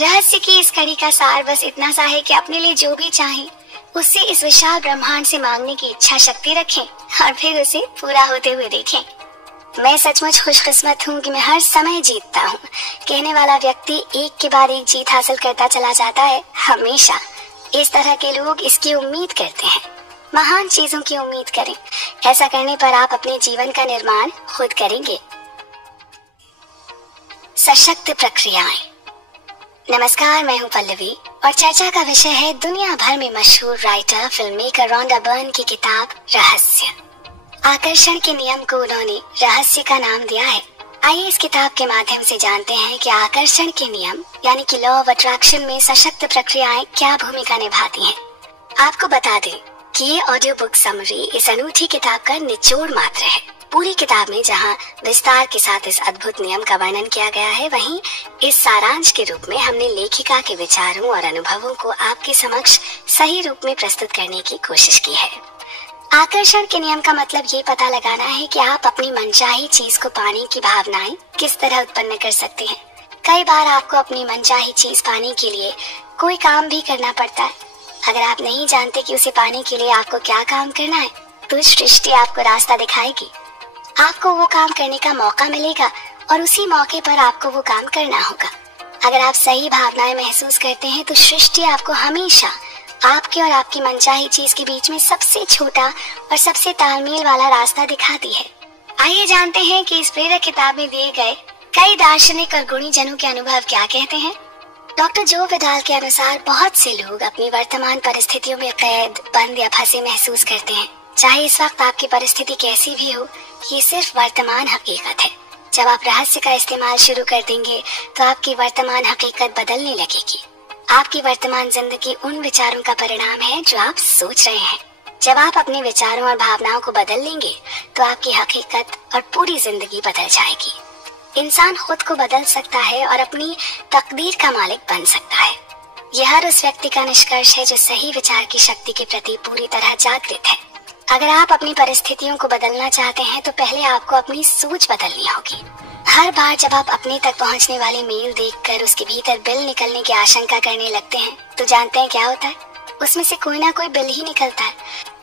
रहस्य की इस कड़ी का सार बस इतना सा है कि अपने लिए जो भी चाहें उससे इस विशाल ब्रह्मांड से मांगने की इच्छा शक्ति रखें और फिर उसे पूरा होते हुए देखें। मैं सचमुच खुशकिस्मत हूँ कि मैं हर समय जीतता हूँ कहने वाला व्यक्ति एक के बाद एक जीत हासिल करता चला जाता है। हमेशा इस तरह के लोग इसकी उम्मीद करते हैं। महान चीजों की उम्मीद करें। ऐसा करने पर आप अपने जीवन का निर्माण खुद करेंगे। सशक्त प्रक्रियाएं। नमस्कार, मैं हूँ पल्लवी और चर्चा का विषय है दुनिया भर में मशहूर writer film maker Rhonda Byrne की किताब रहस्य। आकर्षण के नियम को उन्होंने रहस्य का नाम दिया है। आइए इस किताब के माध्यम से जानते हैं कि आकर्षण के नियम यानी कि लॉ ऑफ अट्रैक्शन में सशक्त प्रक्रियाएं क्या भूमिका निभाती हैं। आपको बता दें कि ये ऑडियो बुक समरी इस अनूठी किताब का निचोड़ मात्र है। पूरी किताब में जहां विस्तार के साथ इस अद्भुत नियम का वर्णन किया गया है, वहीं इस सारांश के रूप में हमने लेखिका के विचारों और अनुभवों को आपके समक्ष सही रूप में प्रस्तुत करने की कोशिश की है। आकर्षण के नियम का मतलब ये पता लगाना है कि आप अपनी मनचाही चीज को पाने की भावनाएं किस तरह उत्पन्न कर सकते हैं। कई बार आपको अपनी मनचाही चीज पाने के लिए कोई काम भी करना पड़ता है। अगर आप नहीं जानते कि उसे पाने के लिए आपको क्या काम करना है, तो सृष्टि आपको रास्ता दिखाएगी। आपको वो काम करने का मौका मिलेगा और उसी मौके पर आपको वो काम करना होगा। अगर आप सही भावनाएं महसूस करते हैं तो सृष्टि आपको हमेशा आपके और आपकी मनचाही चीज के बीच में सबसे छोटा और सबसे तालमेल वाला रास्ता दिखाती है। आइए जानते हैं कि इस प्रेरक किताब में दिए गए कई दार्शनिक और गुणी जनों के अनुभव क्या कहते हैं। डॉक्टर जो विडाल के अनुसार बहुत से लोग अपनी वर्तमान परिस्थितियों में कैद, बंद या फंसे महसूस करते हैं। चाहे इस वक्त आपकी परिस्थिति कैसी भी हो, ये सिर्फ वर्तमान हकीकत है। जब आप रहस्य का इस्तेमाल शुरू कर देंगे तो आपकी वर्तमान हकीकत बदलने लगेगी। आपकी वर्तमान जिंदगी उन विचारों का परिणाम है जो आप सोच रहे हैं। जब आप अपने विचारों और भावनाओं को बदल लेंगे तो आपकी हकीकत और पूरी जिंदगी बदल जाएगी। इंसान खुद को बदल सकता है और अपनी तकदीर का मालिक बन सकता है। यह हर उस व्यक्ति का निष्कर्ष है जो सही विचार की शक्ति के प्रति पूरी तरह जागृत है। अगर आप अपनी परिस्थितियों को बदलना चाहते हैं तो पहले आपको अपनी सोच बदलनी होगी। हर बार जब आप अपने तक पहुंचने वाली मेल देखकर उसके भीतर बिल निकलने की आशंका करने लगते हैं तो जानते हैं क्या होता है? उसमें से कोई ना कोई बिल ही निकलता है।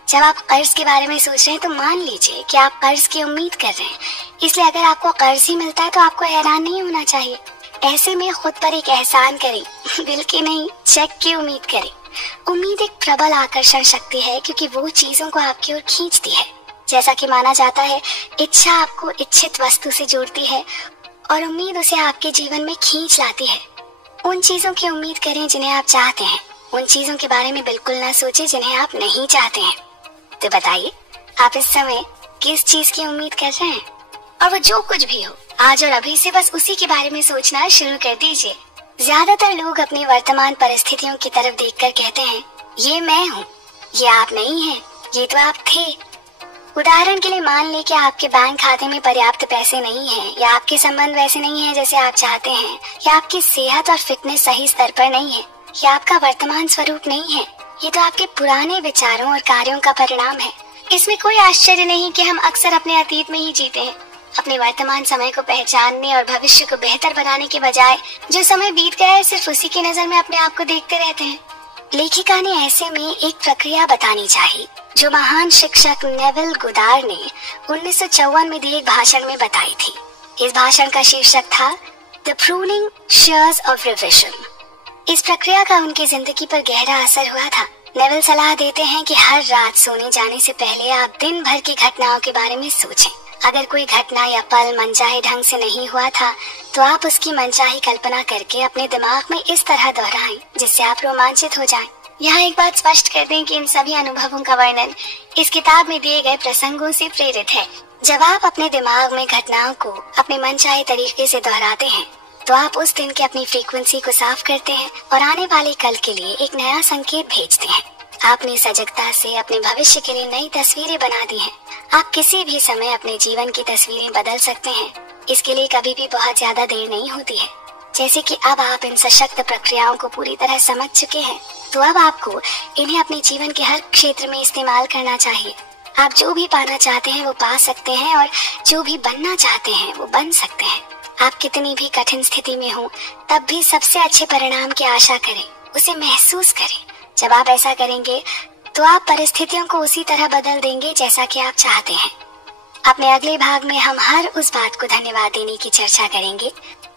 जब आप कर्ज के बारे में सोच रहे हैं तो मान लीजिए कि आप कर्ज की उम्मीद कर रहे हैं, इसलिए अगर आपको कर्ज ही मिलता है तो आपको हैरान नहीं होना चाहिए। ऐसे में खुद पर एक एहसान करें, बिल की नहीं चेक की उम्मीद करें। उम्मीद एक प्रबल आकर्षण शक्ति है क्योंकि वो चीजों को आपकी ओर खींचती है। जैसा कि माना जाता है, इच्छा आपको इच्छित वस्तु से जोड़ती है और उम्मीद उसे आपके जीवन में खींच लाती है। उन चीजों की उम्मीद करें जिन्हें आप चाहते हैं। उन चीजों के बारे में बिल्कुल ना सोचें जिन्हें आप नहीं चाहते हैं। तो बताइए, आप इस समय किस चीज की उम्मीद कर रहे हैं? और वो जो कुछ भी हो, आज और अभी से बस उसी के बारे में सोचना शुरू कर दीजिए। ज्यादातर लोग अपनी वर्तमान परिस्थितियों की तरफ देखकर कहते हैं, ये मैं हूँ, ये आप नहीं हैं, ये तो आप थे। उदाहरण के लिए मान लें कि आपके बैंक खाते में पर्याप्त पैसे नहीं हैं, या आपके संबंध वैसे नहीं हैं जैसे आप चाहते हैं, या आपकी सेहत और फिटनेस सही स्तर पर नहीं है, या आपका वर्तमान स्वरूप नहीं है। ये तो आपके पुराने विचारों और कार्यों का परिणाम है। इसमें कोई आश्चर्य नहीं कि हम अक्सर अपने अतीत में ही जीते हैं। अपने वर्तमान समय को पहचानने और भविष्य को बेहतर बनाने के बजाय जो समय बीत गया है, सिर्फ उसी की नजर में अपने आप को देखते रहते हैं। लेखिका ने ऐसे में एक प्रक्रिया बतानी चाहिए जो महान शिक्षक नेविल गोदार ने 1954 में दिए एक भाषण में बताई थी। इस भाषण का शीर्षक था the pruning shares of revision. इस प्रक्रिया का उनकी जिंदगी पर गहरा असर हुआ था। नेविल सलाह देते हैं कि हर रात सोने जाने से पहले आप दिन भर की घटनाओं के बारे में सोचें। अगर कोई घटना या पल मनचाहे ढंग से नहीं हुआ था तो आप उसकी मनचाही कल्पना करके अपने दिमाग में इस तरह दोहराएं जिससे आप रोमांचित हो जाएं। यहाँ एक बात स्पष्ट कर दें कि इन सभी अनुभवों का वर्णन इस किताब में दिए गए प्रसंगों से प्रेरित है। जब आप अपने दिमाग में घटनाओं को अपने मनचाहे तरीके से दोहराते हैं तो आप उस दिन की अपनी फ्रीक्वेंसी को साफ करते हैं और आने वाले कल के लिए एक नया संकेत भेजते हैं। आपने सजगता से अपने भविष्य के लिए नई तस्वीरें बना दी हैं। आप किसी भी समय अपने जीवन की तस्वीरें बदल सकते हैं। इसके लिए कभी भी बहुत ज्यादा देर नहीं होती है। जैसे कि अब आप इन सशक्त प्रक्रियाओं को पूरी तरह समझ चुके हैं, तो अब आपको इन्हें अपने जीवन के हर क्षेत्र में इस्तेमाल करना चाहिए। आप जो भी पाना चाहते हैं वो पा सकते हैं और जो भी बनना चाहते हैं वो बन सकते हैं। आप कितनी भी कठिन स्थिति में हो तब भी सबसे अच्छे परिणाम की आशा करें, उसे महसूस करें। जब आप ऐसा करेंगे तो आप परिस्थितियों को उसी तरह बदल देंगे जैसा कि आप चाहते हैं। अपने अगले भाग में हम हर उस बात को धन्यवाद देने की चर्चा करेंगे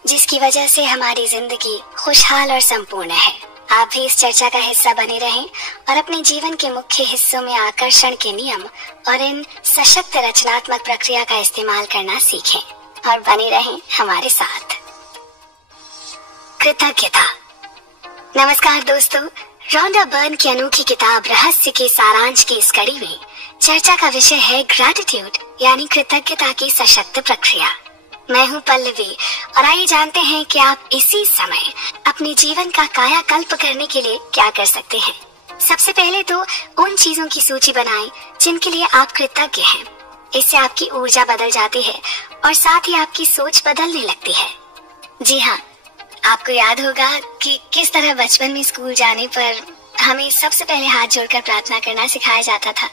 जिसकी वजह से हमारी जिंदगी खुशहाल और संपूर्ण है। आप भी इस चर्चा का हिस्सा बने रहें और अपने जीवन के मुख्य हिस्सों में आकर्षण के नियम और इन सशक्त रचनात्मक प्रक्रिया का इस्तेमाल करना सीखें और बने रहें हमारे साथ। कृतज्ञता। नमस्कार दोस्तों, रॉन्डा बर्न की अनोखी किताब रहस्य के सारांश की इस कड़ी में चर्चा का विषय है ग्रैटिट्यूड यानी कृतज्ञता की सशक्त प्रक्रिया। मैं हूं पल्लवी और आइए जानते हैं कि आप इसी समय अपने जीवन का कायाकल्प करने के लिए क्या कर सकते हैं। सबसे पहले तो उन चीजों की सूची बनाएं जिनके लिए आप कृतज्ञ हैं। इससे आपकी ऊर्जा बदल जाती है और साथ ही आपकी सोच बदलने लगती है। जी हाँ, आपको याद होगा कि किस तरह बचपन में स्कूल जाने पर हमें सबसे पहले हाथ जोड़कर प्रार्थना करना सिखाया जाता था,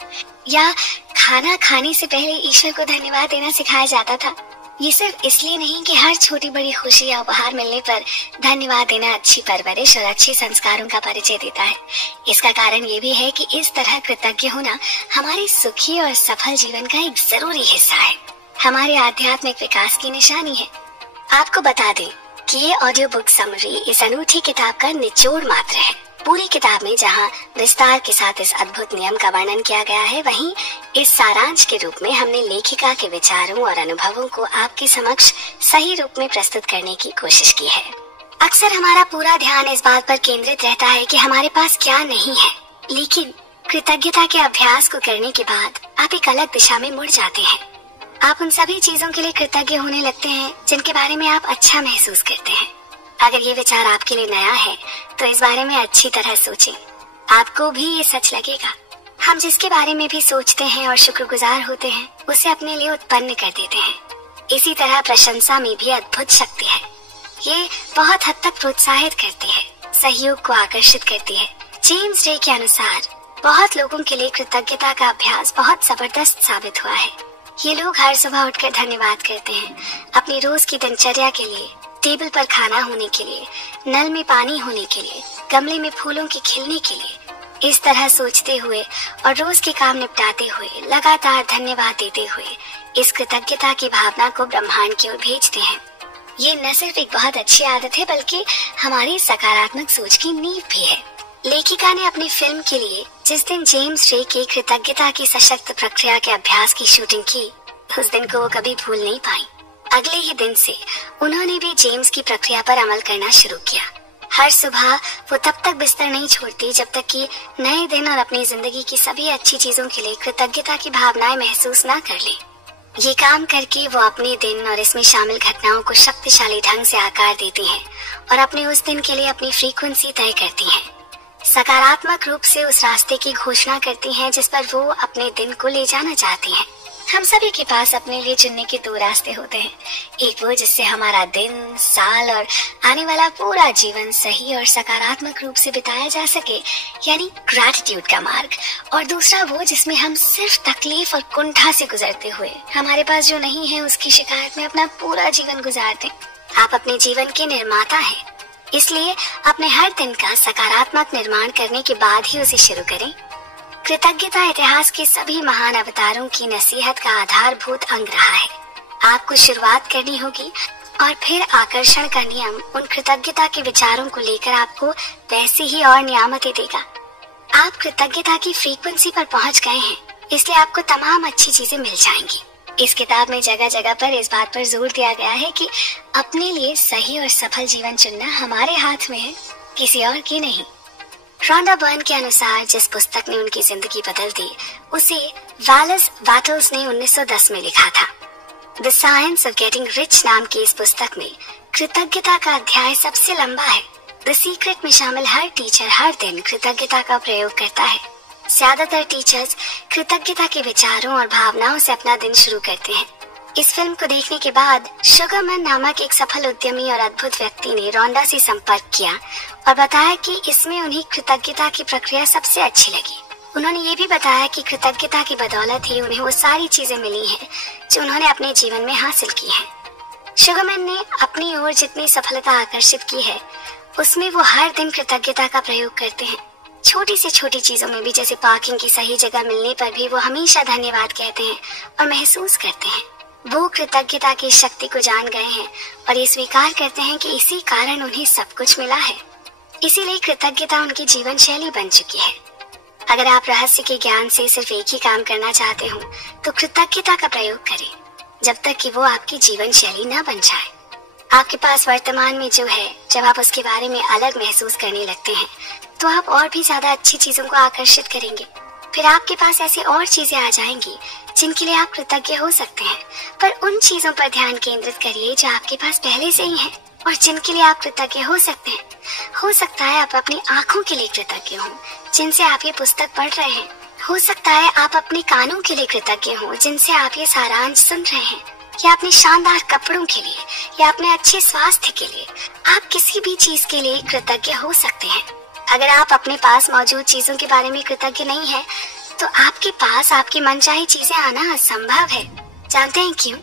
या खाना खाने से पहले ईश्वर को धन्यवाद देना सिखाया जाता था। ये सिर्फ इसलिए नहीं कि हर छोटी बड़ी खुशी या उपहार मिलने पर धन्यवाद देना अच्छी परवरिश और अच्छे संस्कारों का परिचय देता है। इसका कारण ये भी है कि इस तरह कृतज्ञ होना हमारे सुखी और सफल जीवन का एक जरूरी हिस्सा है, हमारे आध्यात्मिक विकास की निशानी है। आपको बता दें कि ये ऑडियो बुक समरी इस अनूठी किताब का निचोड़ मात्र है। पूरी किताब में जहाँ विस्तार के साथ इस अद्भुत नियम का वर्णन किया गया है, वहीं इस सारांश के रूप में हमने लेखिका के विचारों और अनुभवों को आपके समक्ष सही रूप में प्रस्तुत करने की कोशिश की है। अक्सर हमारा पूरा ध्यान इस बात पर केंद्रित रहता है कि हमारे पास क्या नहीं है, लेकिन कृतज्ञता के अभ्यास को करने के बाद आप एक अलग दिशा में मुड़ जाते हैं। आप उन सभी चीजों के लिए कृतज्ञ होने लगते हैं जिनके बारे में आप अच्छा महसूस करते हैं। अगर ये विचार आपके लिए नया है तो इस बारे में अच्छी तरह सोचें, आपको भी ये सच लगेगा। हम जिसके बारे में भी सोचते हैं और शुक्रगुजार होते हैं, उसे अपने लिए उत्पन्न कर देते हैं। इसी तरह प्रशंसा में भी अद्भुत शक्ति है। ये बहुत हद तक प्रोत्साहित करती है, सहयोग को आकर्षित करती है। जेम्स रे के अनुसार बहुत लोगों के लिए कृतज्ञता का अभ्यास बहुत जबरदस्त साबित हुआ है। ये लोग हर सुबह उठकर धन्यवाद करते हैं, अपनी रोज की दिनचर्या के लिए, टेबल पर खाना होने के लिए, नल में पानी होने के लिए, गमले में फूलों के खिलने के लिए। इस तरह सोचते हुए और रोज के काम निपटाते हुए लगातार धन्यवाद देते हुए इस कृतज्ञता की भावना को ब्रह्मांड की ओर भेजते हैं। ये न सिर्फ एक बहुत अच्छी आदत है बल्कि हमारी सकारात्मक सोच की नींव भी है। लेखिका ने अपनी फिल्म के लिए जिस दिन जेम्स रे की कृतज्ञता की सशक्त प्रक्रिया के अभ्यास की शूटिंग की, उस दिन को वो कभी भूल नहीं पाई। अगले ही दिन से उन्होंने भी जेम्स की प्रक्रिया पर अमल करना शुरू किया। हर सुबह वो तब तक बिस्तर नहीं छोड़ती जब तक कि नए दिन और अपनी जिंदगी की सभी अच्छी चीजों के लिए कृतज्ञता की भावनाएं महसूस ना कर ले। ये काम करके वो अपने दिन और इसमें शामिल घटनाओं को शक्तिशाली ढंग से आकार देती हैं और अपने उस दिन के लिए अपनी फ्रीक्वेंसी तय करती हैं। सकारात्मक रूप से उस रास्ते की घोषणा करती हैं जिस पर वो अपने दिन को ले जाना चाहती हैं। हम सभी के पास अपने लिए चुनने के दो रास्ते होते हैं, एक वो जिससे हमारा दिन, साल और आने वाला पूरा जीवन सही और सकारात्मक रूप से बिताया जा सके, यानी ग्रैटिट्यूड का मार्ग, और दूसरा वो जिसमें हम सिर्फ तकलीफ और कुंठा से गुजरते हुए हमारे पास जो नहीं है उसकी शिकायत में अपना पूरा जीवन गुजार दें। आप अपने जीवन के निर्माता हैं, इसलिए अपने हर दिन का सकारात्मक निर्माण करने के बाद ही उसे शुरू करें। कृतज्ञता इतिहास के सभी महान अवतारों की नसीहत का आधारभूत अंग रहा है। आपको शुरुआत करनी होगी और फिर आकर्षण का नियम उन कृतज्ञता के विचारों को लेकर आपको वैसे ही और नियामतें देगा। आप कृतज्ञता की फ्रीक्वेंसी पर पहुंच गए हैं, इसलिए आपको तमाम अच्छी चीजें मिल जाएंगी। इस किताब में जगह जगह पर इस बात पर जोर दिया गया है कि अपने लिए सही और सफल जीवन चुनना हमारे हाथ में है, किसी और की नहीं। रॉन्डा बर्न के अनुसार जिस पुस्तक ने उनकी जिंदगी बदल दी, उसे वालेस बाटल्स ने 1910 में लिखा था। The science of getting rich नाम की इस पुस्तक में कृतज्ञता का अध्याय सबसे लंबा है। द सीक्रेट में शामिल हर टीचर हर दिन कृतज्ञता का प्रयोग करता है। ज्यादातर टीचर्स कृतज्ञता के विचारों और भावनाओं से अपना दिन शुरू करते हैं। इस फिल्म को देखने के बाद शुगरमैन नामक एक सफल उद्यमी और अद्भुत व्यक्ति ने रोंडा से संपर्क किया और बताया कि इसमें उन्हें कृतज्ञता की प्रक्रिया सबसे अच्छी लगी। उन्होंने ये भी बताया कि कृतज्ञता की बदौलत ही उन्हें वो सारी चीजें मिली हैं जो उन्होंने अपने जीवन में हासिल की हैं। शुगरमैन ने अपनी ओर जितनी सफलता आकर्षित की है उसमें वो हर दिन कृतज्ञता का प्रयोग करते हैं। छोटी से छोटी चीजों में भी, जैसे पार्किंग की सही जगह मिलने पर भी वो हमेशा धन्यवाद कहते हैं और महसूस करते हैं। वो कृतज्ञता की शक्ति को जान गए हैं और ये स्वीकार करते हैं कि इसी कारण उन्हें सब कुछ मिला है। इसीलिए कृतज्ञता उनकी जीवन शैली बन चुकी है। अगर आप रहस्य के ज्ञान से सिर्फ एक ही काम करना चाहते हो तो कृतज्ञता का प्रयोग करें, जब तक कि वो आपकी जीवन शैली न बन जाए। आपके पास वर्तमान में जो है, जब आप उसके बारे में अलग महसूस करने लगते हैं तो आप और भी ज्यादा अच्छी चीजों को आकर्षित करेंगे। फिर आपके पास ऐसी और चीजें आ जाएंगी जिनके लिए आप कृतज्ञ हो सकते हैं, पर उन चीजों पर ध्यान केंद्रित करिए जो आपके पास पहले से ही हैं और जिनके लिए आप कृतज्ञ हो सकते हैं। हो सकता है आप अपनी आंखों के लिए कृतज्ञ हों जिनसे आप ये पुस्तक पढ़ रहे हैं। हो सकता है आप अपने कानों के लिए कृतज्ञ हों जिनसे आप ये सारांश सुन रहे हैं, या अपने शानदार कपड़ों के लिए, या अपने अच्छे स्वास्थ्य के लिए। आप किसी भी चीज के लिए कृतज्ञ हो सकते हैं। अगर आप अपने पास मौजूद चीजों के बारे में कृतज्ञ नहीं है तो आपके पास आपकी मनचाही चीजें आना असंभव है। जानते हैं क्यों?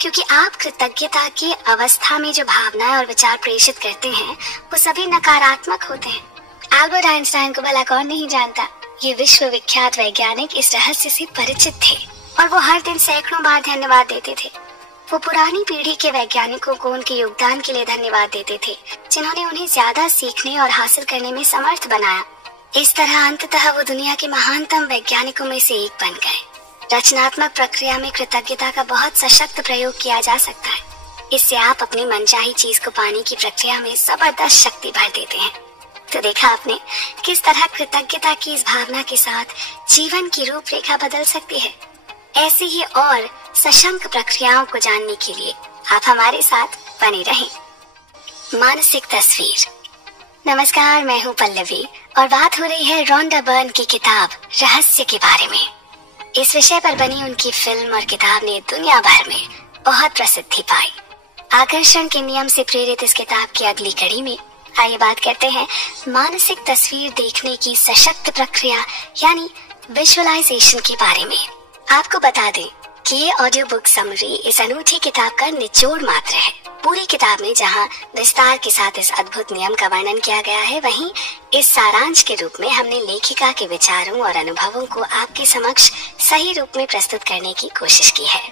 क्योंकि आप कृतज्ञता की अवस्था में जो भावनाएं और विचार प्रेषित करते हैं वो सभी नकारात्मक होते हैं। एल्बर्ट आइंस्टाइन को भला कौन नहीं जानता। ये विश्व विख्यात वैज्ञानिक इस रहस्य से परिचित थे और वो हर दिन सैकड़ों बार धन्यवाद देते थे। वो पुरानी पीढ़ी के वैज्ञानिकों को उनके योगदान के लिए धन्यवाद देते थे, जिन्होंने उन्हें ज्यादा सीखने और हासिल करने में समर्थ बनाया। इस तरह अंततः वो दुनिया के महानतम वैज्ञानिकों में से एक बन गए। रचनात्मक प्रक्रिया में कृतज्ञता का बहुत सशक्त प्रयोग किया जा सकता है। इससे आप अपनी मनचाही चीज को पाने की प्रक्रिया में जबरदस्त शक्ति भर देते हैं। तो देखा आपने किस तरह कृतज्ञता की इस भावना के साथ जीवन की रूपरेखा बदल सकती है। ऐसी ही और सशक्त प्रक्रियाओं को जानने के लिए आप हमारे साथ बने रहें। मानसिक तस्वीर। नमस्कार, मैं हूँ पल्लवी और बात हो रही है रोंडा बर्न की किताब रहस्य के बारे में। इस विषय पर बनी उनकी फिल्म और किताब ने दुनिया भर में बहुत प्रसिद्धि पाई। आकर्षण के नियम से प्रेरित इस किताब की अगली कड़ी में आइए बात करते हैं मानसिक तस्वीर देखने की सशक्त प्रक्रिया यानी विजुअलाइजेशन के बारे में। आपको बता दें कि ये ऑडियो बुक समरी इस अनूठी किताब का निचोड़ मात्र है। पूरी किताब में जहां विस्तार के साथ इस अद्भुत नियम का वर्णन किया गया है, वहीं इस सारांश के रूप में हमने लेखिका के विचारों और अनुभवों को आपके समक्ष सही रूप में प्रस्तुत करने की कोशिश की है।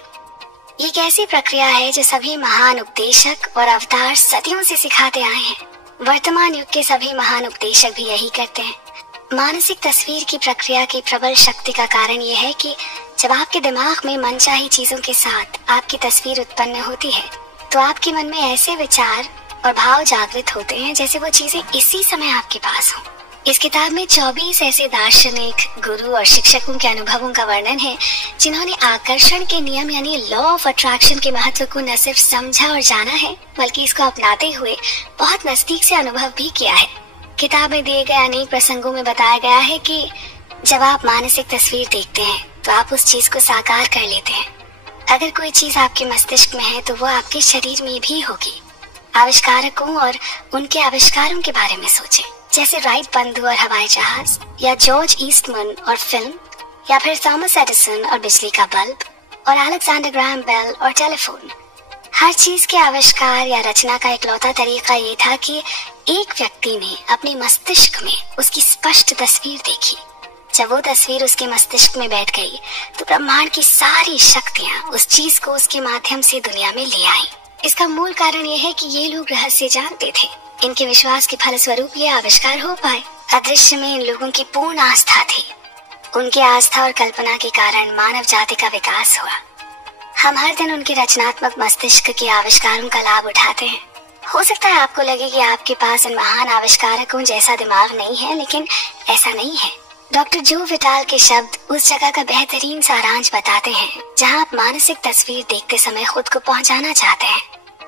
ये एक ऐसी प्रक्रिया है जो सभी महान उपदेशक और अवतार सदियों से सिखाते आए हैं। वर्तमान युग के सभी महान उपदेशक भी यही करते हैं। मानसिक तस्वीर की प्रक्रिया की प्रबल शक्ति का कारण यह है कि जब आपके दिमाग में मनचाही चीजों के साथ आपकी तस्वीर उत्पन्न होती है तो आपके मन में ऐसे विचार और भाव जागृत होते हैं जैसे वो चीजें इसी समय आपके पास हों। इस किताब में 24 ऐसे दार्शनिक, गुरु और शिक्षकों के अनुभवों का वर्णन है जिन्होंने आकर्षण के नियम यानी लॉ ऑफ अट्रैक्शन के महत्व को न सिर्फ समझा और जाना है बल्कि इसको अपनाते हुए बहुत नजदीक से अनुभव भी किया है। किताब में दिए गए अनेक प्रसंगों में बताया गया है कि जब आप मानसिक तस्वीर देखते हैं तो आप उस चीज को साकार कर लेते हैं। अगर कोई चीज आपके मस्तिष्क में है तो वो आपके शरीर में भी होगी। आविष्कारकों और उनके आविष्कारों के बारे में सोचें, जैसे राइट बंधु और हवाई जहाज, या जॉर्ज ईस्टमैन और फिल्म, या फिर थॉमस एडिसन और बिजली का बल्ब, और अलेक्जेंडर ग्राहम बेल और टेलीफोन। हर चीज के आविष्कार या रचना का इकलौता तरीका ये था कि एक व्यक्ति ने अपने मस्तिष्क में उसकी स्पष्ट तस्वीर देखी। जब वो तस्वीर उसके मस्तिष्क में बैठ गई तो ब्रह्मांड की सारी शक्तियां उस चीज को उसके माध्यम से दुनिया में ले आई। इसका मूल कारण ये है कि ये लोग रहस्य जानते थे। इनके विश्वास के फलस्वरूप ये आविष्कार हो पाए। अदृश्य में इन लोगों की पूर्ण आस्था थी। उनकी आस्था और कल्पना के कारण मानव जाति का विकास हुआ। हम हर दिन उनके रचनात्मक मस्तिष्क के आविष्कारों का लाभ उठाते हैं। हो सकता है आपको लगे कि आपके पास इन महान आविष्कारकों जैसा दिमाग नहीं है, लेकिन ऐसा नहीं है। डॉक्टर जो विटाल के शब्द उस जगह का बेहतरीन सारांश बताते हैं जहां आप मानसिक तस्वीर देखते समय खुद को पहुंचाना चाहते हैं।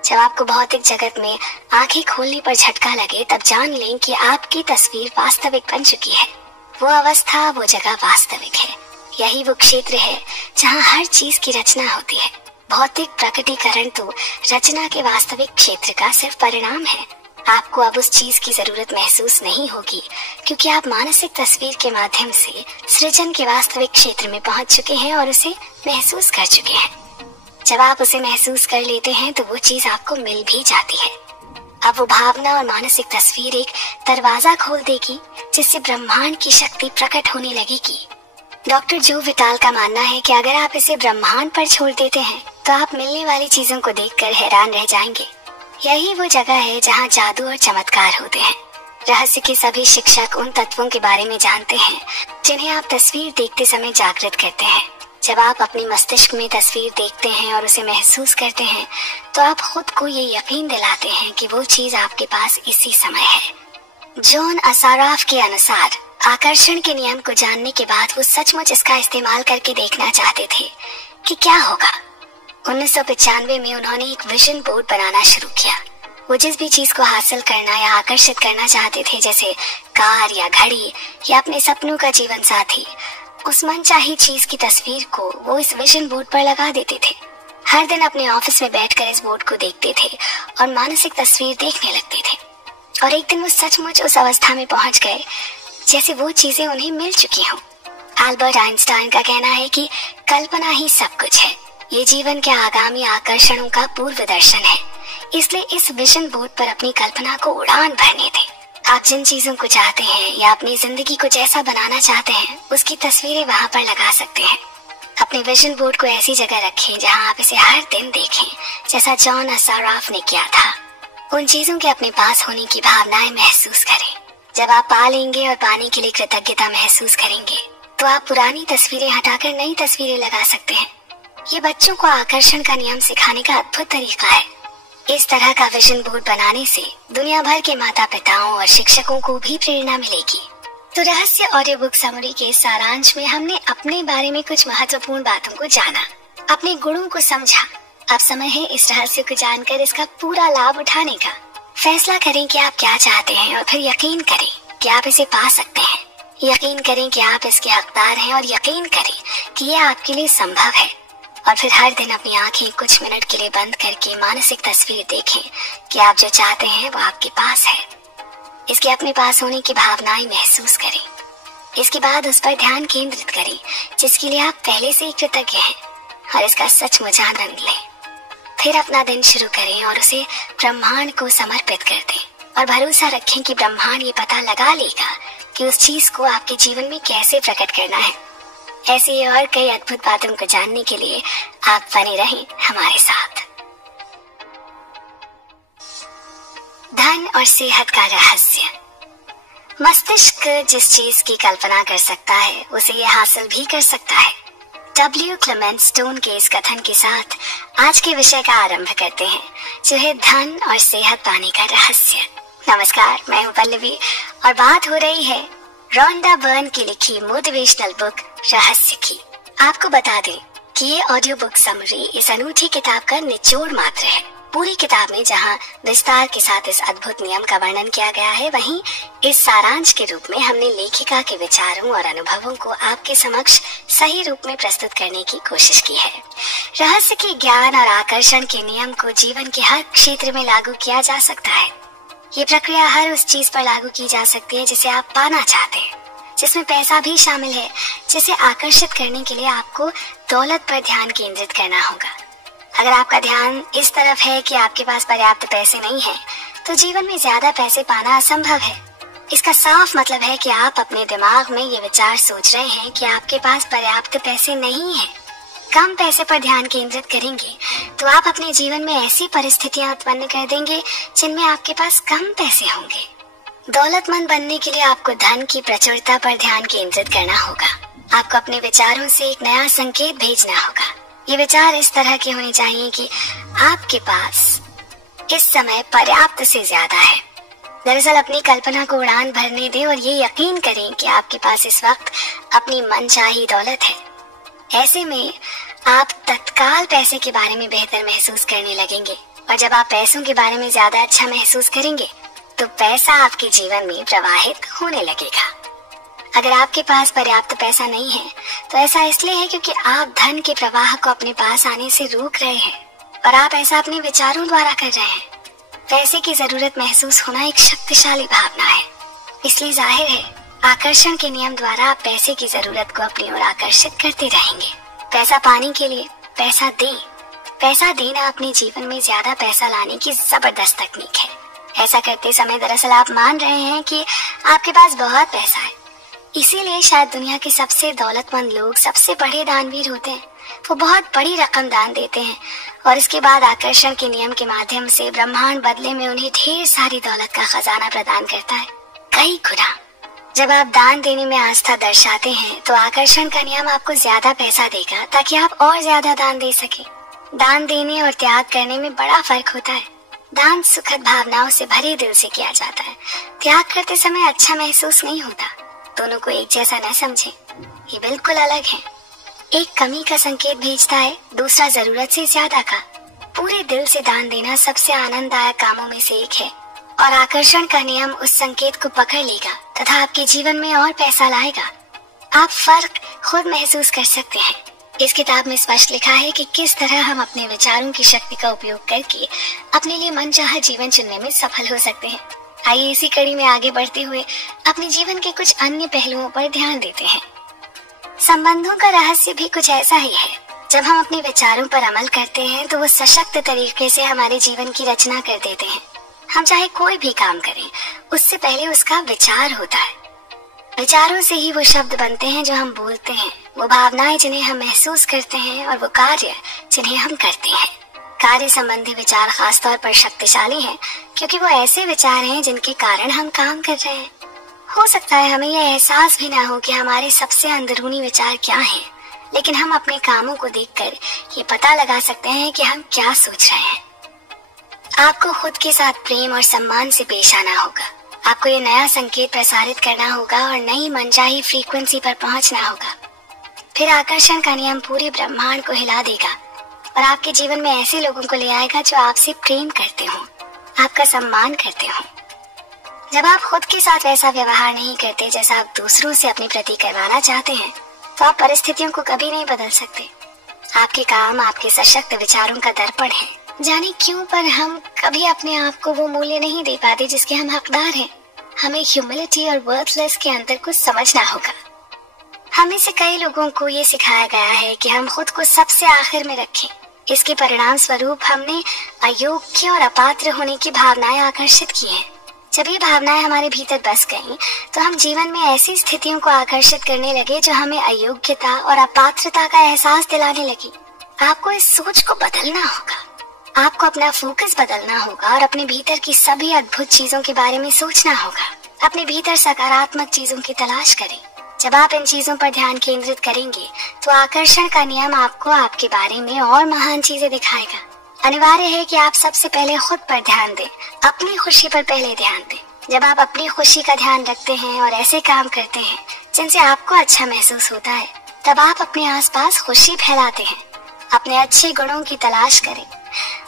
जब आपको भौतिक जगत में आंखें खोलने पर झटका लगे तब जान लें कि आपकी तस्वीर वास्तविक बन चुकी है। वो अवस्था, वो जगह वास्तविक है। यही वो क्षेत्र है जहाँ हर चीज की रचना होती है। भौतिक प्रकटीकरण तो रचना के वास्तविक क्षेत्र का सिर्फ परिणाम है। आपको अब उस चीज की जरूरत महसूस नहीं होगी, क्योंकि आप मानसिक तस्वीर के माध्यम से सृजन के वास्तविक क्षेत्र में पहुंच चुके हैं और उसे महसूस कर चुके हैं। जब आप उसे महसूस कर लेते हैं तो वो चीज आपको मिल भी जाती है। अब वो भावना और मानसिक तस्वीर एक दरवाजा खोल देगी जिससे ब्रह्मांड की शक्ति प्रकट होने लगेगी। डॉक्टर जो विटाल का मानना है कि अगर आप इसे ब्रह्मांड पर छोड़ देते हैं तो आप मिलने वाली चीजों को देखकर हैरान रह जाएंगे। यही वो जगह है जहाँ जादू और चमत्कार होते हैं। रहस्य के सभी शिक्षक उन तत्वों के बारे में जानते हैं जिन्हें आप तस्वीर देखते समय जागृत करते हैं। जब आप अपने मस्तिष्क में तस्वीर देखते हैं और उसे महसूस करते हैं तो आप खुद को ये यकीन दिलाते हैं कि वो चीज आपके पास इसी समय है। जॉन असाराफ के अनुसार आकर्षण के नियम को जानने के बाद वो सचमुच इसका इस्तेमाल करके देखना चाहते थे कि क्या होगा। 1995 में उन्होंने एक विजन बोर्ड बनाना शुरू किया। वो जिस भी चीज को हासिल करना या आकर्षित करना चाहते थे, जैसे कार या घड़ी या अपने सपनों का जीवन साथी, उस मनचाही चीज की तस्वीर को वो इस विजन बोर्ड पर लगा देते थे। हर दिन अपने ऑफिस में बैठकर इस बोर्ड को देखते थे और मानसिक तस्वीर देखने लगते थे। और एक दिन वो सचमुच उस अवस्था में पहुंच गए जैसे वो चीजें उन्हें मिल चुकी हों। अल्बर्ट आइंस्टाइन का कहना है कि कल्पना ही सब कुछ है। ये जीवन के आगामी आकर्षणों का पूर्व दर्शन है। इसलिए इस विजन बोर्ड पर अपनी कल्पना को उड़ान भरने दें। आप जिन चीजों को चाहते हैं या अपनी जिंदगी को जैसा बनाना चाहते हैं, उसकी तस्वीरें वहां पर लगा सकते हैं। अपने विजन बोर्ड को ऐसी जगह रखें जहां आप इसे हर दिन देखें, जैसा जॉन असाराफ ने किया था। उन चीजों के अपने पास होने की भावनाएं महसूस करें। जब आप पा लेंगे और पाने के लिए कृतज्ञता महसूस करेंगे तो आप पुरानी तस्वीरें हटाकर नई तस्वीरें लगा सकते हैं। ये बच्चों को आकर्षण का नियम सिखाने का अद्भुत तरीका है। इस तरह का विजन बोर्ड बनाने से दुनिया भर के माता पिताओं और शिक्षकों को भी प्रेरणा मिलेगी। तो रहस्य ऑडियो बुक समरी के सारांश में हमने अपने बारे में कुछ महत्वपूर्ण बातों को जाना, अपने गुणों को समझा। अब समय है इस रहस्य को जानकर इसका पूरा लाभ उठाने का। फैसला करें कि आप क्या चाहते हैं और फिर यकीन करें कि आप इसे पा सकते हैं। यकीन करें कि आप इसके हकदार हैं और यकीन करें कि यह आपके लिए संभव है। और फिर हर दिन अपनी आंखें कुछ मिनट के लिए बंद करके मानसिक तस्वीर देखें कि आप जो चाहते हैं वो आपके पास है। इसके अपने पास होने की भावनाएं महसूस करें। इसके बाद उस पर ध्यान केंद्रित करें जिसके लिए आप पहले से ही कृतज्ञ हैं और इसका सचमुच आनंद लें। फिर अपना दिन शुरू करें और उसे ब्रह्मांड को समर्पित कर दें और भरोसा रखें कि ब्रह्मांड ये पता लगा लेगा कि उस चीज को आपके जीवन में कैसे प्रकट करना है। ऐसी और कई अद्भुत बातों को जानने के लिए आप बने रहें हमारे साथ। धन और सेहत का रहस्य। मस्तिष्क जिस चीज की कल्पना कर सकता है उसे यह हासिल भी कर सकता है। डब्ल्यू क्लेमेंट स्टोन के इस कथन के साथ आज के विषय का आरंभ करते हैं, जो है धन और सेहत पाने का रहस्य। नमस्कार, मैं हूं पल्लवी और बात हो रही है रोंडा बर्न की लिखी मोटिवेशनल बुक रहस्य की। आपको बता दें कि ये ऑडियो बुक समरी इस अनूठी किताब का निचोड़ मात्र है। पूरी किताब में जहां विस्तार के साथ इस अद्भुत नियम का वर्णन किया गया है, वहीं इस सारांश के रूप में हमने लेखिका के विचारों और अनुभवों को आपके समक्ष सही रूप में प्रस्तुत करने की कोशिश की है। रहस्य के ज्ञान और आकर्षण के नियम को जीवन के हर क्षेत्र में लागू किया जा सकता है। ये प्रक्रिया हर उस चीज पर लागू की जा सकती है जिसे आप पाना चाहते हैं, जिसमें पैसा भी शामिल है। जिसे आकर्षित करने के लिए आपको दौलत पर ध्यान केंद्रित करना होगा। अगर आपका ध्यान इस तरफ है कि आपके पास पर्याप्त पैसे नहीं हैं, तो जीवन में ज्यादा पैसे पाना असंभव है। इसका साफ मतलब है कि आप अपने दिमाग में ये विचार सोच रहे हैं कि आपके पास पर्याप्त पैसे नहीं हैं। कम पैसे पर ध्यान केंद्रित करेंगे तो आप अपने जीवन में ऐसी परिस्थितियां उत्पन्न कर देंगे जिनमें आपके पास कम पैसे होंगे। दौलतमंद बनने के लिए आपको धन की प्रचुरता पर ध्यान केंद्रित करना होगा। आपको अपने विचारों से एक नया संकेत भेजना होगा। ये विचार इस तरह के होने चाहिए कि आपके पास इस समय पर्याप्त से ज्यादा है। दरअसल अपनी कल्पना को उड़ान भरने दें और ये यकीन करें कि आपके पास इस वक्त अपनी मनचाही दौलत है। ऐसे में आप तत्काल पैसे के बारे में बेहतर महसूस करने लगेंगे और जब आप पैसों के बारे में ज्यादा अच्छा महसूस करेंगे तो पैसा आपके जीवन में प्रवाहित होने लगेगा। अगर आपके पास पर्याप्त पैसा नहीं है तो ऐसा इसलिए है क्योंकि आप धन के प्रवाह को अपने पास आने से रोक रहे हैं और आप ऐसा अपने विचारों द्वारा कर रहे हैं। पैसे की जरूरत महसूस होना एक शक्तिशाली भावना है, इसलिए जाहिर है आकर्षण के नियम द्वारा आप पैसे की जरूरत को अपनी ओर आकर्षित करते रहेंगे। पैसा पाने के लिए पैसा दें। पैसा देना अपने जीवन में ज्यादा पैसा लाने की जबरदस्त तकनीक है। ऐसा करते समय दरअसल आप मान रहे हैं कि आपके पास बहुत पैसा है, इसीलिए शायद दुनिया के सबसे दौलतमंद लोग सबसे बड़े दानवीर होते हैं। वो बहुत बड़ी रकम दान देते हैं और इसके बाद आकर्षण के नियम के माध्यम से ब्रह्मांड बदले में उन्हें ढेर सारी दौलत का खजाना प्रदान करता है, कई गुना। जब आप दान देने में आस्था दर्शाते हैं तो आकर्षण का नियम आपको ज्यादा पैसा देगा ताकि आप और ज्यादा दान दे सके। दान देने और त्याग करने में बड़ा फर्क होता है। दान सुखद भावनाओं से भरे दिल से किया जाता है, त्याग करते समय अच्छा महसूस नहीं होता। दोनों को एक जैसा न समझें, ये बिल्कुल अलग है। एक कमी का संकेत भेजता है, दूसरा जरूरत से ज्यादा का। पूरे दिल से दान देना सबसे आनंददायक कामों में से एक है और आकर्षण का नियम उस संकेत को पकड़ लेगा तथा आपके जीवन में और पैसा लाएगा। आप फर्क खुद महसूस कर सकते हैं। इस किताब में स्पष्ट लिखा है कि किस तरह हम अपने विचारों की शक्ति का उपयोग करके अपने लिए मनचाहा जीवन चुनने में सफल हो सकते हैं। आइए इसी कड़ी में आगे बढ़ते हुए अपने जीवन के कुछ अन्य पहलुओं पर ध्यान देते हैं। संबंधों का रहस्य भी कुछ ऐसा ही है। जब हम अपने विचारों पर अमल करते हैं तो वो सशक्त तरीके से हमारे जीवन की रचना कर देते हैं। हम चाहे कोई भी काम करें, उससे पहले उसका विचार होता है। विचारों से ही वो शब्द बनते हैं जो हम बोलते हैं, वो भावनाएं जिन्हें हम महसूस करते हैं और वो कार्य जिन्हें हम करते हैं। कार्य संबंधी विचार खासतौर पर शक्तिशाली हैं क्योंकि वो ऐसे विचार हैं जिनके कारण हम काम कर रहे हैं। हो सकता है हमें यह एहसास भी ना हो कि हमारे सबसे अंदरूनी विचार क्या हैं, लेकिन हम अपने कामों को देखकर ये पता लगा सकते हैं कि हम क्या सोच रहे हैं। आपको खुद के साथ प्रेम और सम्मान से पेश आना होगा। आपको ये नया संकेत प्रसारित करना होगा और नई मनचाही फ्रीक्वेंसी पर पहुंचना होगा। फिर आकर्षण का नियम पूरे ब्रह्मांड को हिला देगा और आपके जीवन में ऐसे लोगों को ले आएगा जो आपसे प्रेम करते हो, आपका सम्मान करते हो। जब आप खुद के साथ वैसा व्यवहार नहीं करते जैसा आप दूसरों से अपने प्रति करवाना चाहते हैं, तो आप परिस्थितियों को कभी नहीं बदल सकते। आपके काम आपके सशक्त विचारों का दर्पण है। जाने क्यों पर हम कभी अपने आप को वो मूल्य नहीं दे पाते जिसके हम हकदार हैं। हमें ह्यूमिलिटी और वर्थलेस के अंतर को समझना होगा। हमें से कई लोगों को ये सिखाया गया है कि हम खुद को सबसे आखिर में रखें। इसके परिणाम स्वरूप हमने अयोग्य और अपात्र होने की भावनाएं आकर्षित की हैं। जब ये भावनाएं हमारे भीतर बस गईं, तो हम जीवन में ऐसी स्थितियों को आकर्षित करने लगे जो हमें अयोग्यता और अपात्रता का एहसास दिलाने लगी। आपको इस सोच को बदलना होगा। आपको अपना फोकस बदलना होगा और अपने भीतर की सभी अद्भुत चीजों के बारे में सोचना होगा। अपने भीतर सकारात्मक चीजों की तलाश करें। जब आप इन चीजों पर ध्यान केंद्रित करेंगे तो आकर्षण का नियम आपको आपके बारे में और महान चीजें दिखाएगा। अनिवार्य है कि आप सबसे पहले खुद पर ध्यान दें, अपनी खुशी पर पहले ध्यान दें। जब आप अपनी खुशी का ध्यान रखते हैं और ऐसे काम करते हैं जिनसे आपको अच्छा महसूस होता है, तब आप अपने आसपास खुशी फैलाते हैं। अपने अच्छे गुणों की तलाश करें।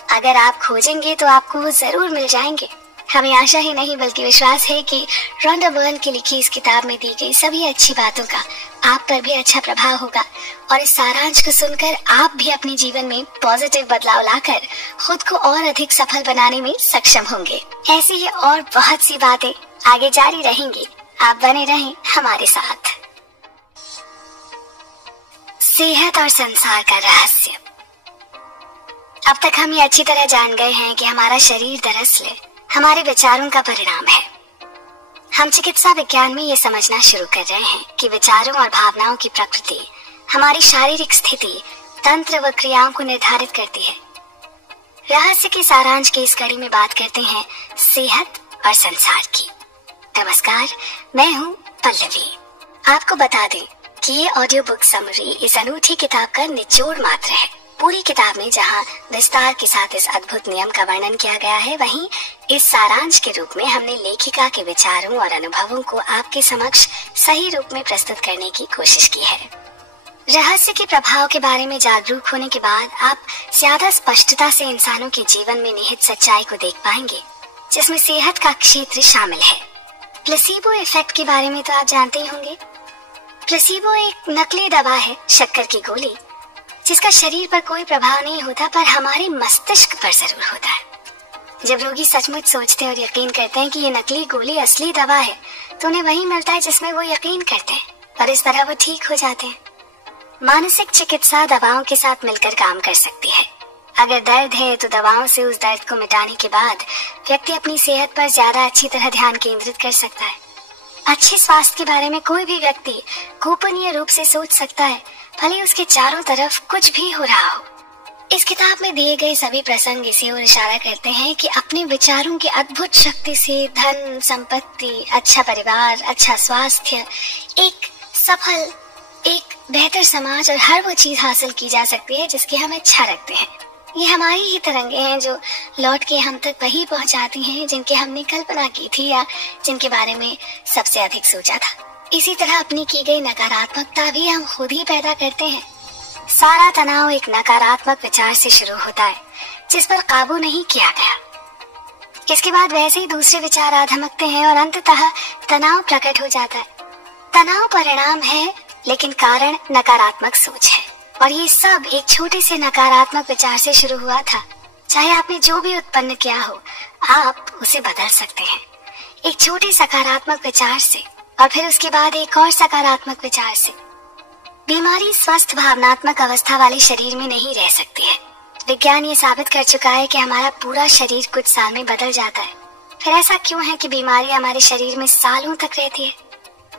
अगर आप खोजेंगे तो आपको वो जरूर मिल जाएंगे। हमें आशा ही नहीं बल्कि विश्वास है कि रॉन्डा बर्न की लिखी इस किताब में दी गई सभी अच्छी बातों का आप पर भी अच्छा प्रभाव होगा और इस सारांश को सुनकर आप भी अपने जीवन में पॉजिटिव बदलाव लाकर खुद को और अधिक सफल बनाने में सक्षम होंगे। ऐसी ही और बहुत सी बातें आगे जारी रहेंगी। आप बने रहें हमारे साथ। सेहत और संसार का रहस्य। अब तक हम ये अच्छी तरह जान गए हैं कि हमारा शरीर दरअसल हमारे विचारों का परिणाम है। हम चिकित्सा विज्ञान में ये समझना शुरू कर रहे हैं कि विचारों और भावनाओं की प्रकृति हमारी शारीरिक स्थिति, तंत्र व क्रियाओं को निर्धारित करती है। रहस्य के सारांश की इस कड़ी में बात करते हैं सेहत और संसार की। नमस्कार, मैं हूँ पल्लवी। आपको बता दें कि ये ऑडियो बुक समरी इस अनूठी किताब का निचोड़ मात्र है। पूरी किताब में जहाँ विस्तार के साथ इस अद्भुत नियम का वर्णन किया गया है, वहीं इस सारांश के रूप में हमने लेखिका के विचारों और अनुभवों को आपके समक्ष सही रूप में प्रस्तुत करने की कोशिश की है। रहस्य के प्रभाव के बारे में जागरूक होने के बाद आप ज्यादा स्पष्टता से इंसानों के जीवन में निहित सच्चाई को देख पाएंगे, जिसमें सेहत का क्षेत्र शामिल है। प्लेसीबो इफेक्ट के बारे में तो आप जानते ही होंगे। प्लेसिबो एक नकली दवा है, शक्कर की गोली, जिसका शरीर पर कोई प्रभाव नहीं होता पर हमारे मस्तिष्क पर जरूर होता है। जब रोगी सचमुच सोचते हैं और यकीन करते हैं कि ये नकली गोली असली दवा है, तो उन्हें वही मिलता है जिसमें वो यकीन करते हैं और इस तरह वो ठीक हो जाते हैं। मानसिक चिकित्सा दवाओं के साथ मिलकर काम कर सकती है। अगर दर्द है तो दवाओं से उस दर्द को मिटाने के बाद व्यक्ति अपनी सेहत पर ज्यादा अच्छी तरह ध्यान केंद्रित कर सकता है। अच्छे स्वास्थ्य के बारे में कोई भी व्यक्ति गोपनीय रूप से सोच सकता है, भले उसके चारों तरफ कुछ भी हो रहा हो। इस किताब में दिए गए सभी प्रसंग इसी ओर इशारा करते हैं कि अपने विचारों की अद्भुत शक्ति से धन, संपत्ति, अच्छा परिवार, अच्छा स्वास्थ्य, एक सफल, एक बेहतर समाज और हर वो चीज हासिल की जा सकती है जिसकी हम इच्छा रखते हैं। ये हमारी ही तरंगे हैं जो लौट के हम तक वही पहुंचाती हैं जिनकी हमने कल्पना की थी या जिनके बारे में सबसे अधिक सोचा था। इसी तरह अपनी की गई नकारात्मकता भी हम खुद ही पैदा करते हैं। सारा तनाव एक नकारात्मक विचार से शुरू होता है जिस पर काबू नहीं किया गया। इसके बाद वैसे ही दूसरे विचार आ धमकते हैं और अंततः तनाव प्रकट हो जाता है। तनाव परिणाम है लेकिन कारण नकारात्मक सोच है, और ये सब एक छोटे से नकारात्मक विचार से शुरू हुआ था। चाहे आपने जो भी उत्पन्न किया हो, आप उसे बदल सकते हैं एक छोटे सकारात्मक विचार से, और फिर उसके बाद एक और सकारात्मक विचार से। बीमारी स्वस्थ भावनात्मक अवस्था वाले शरीर में नहीं रह सकती है। विज्ञान ये साबित कर चुका है कि हमारा पूरा शरीर कुछ साल में बदल जाता है। फिर ऐसा क्यों है कि बीमारी हमारे शरीर में सालों तक रहती है?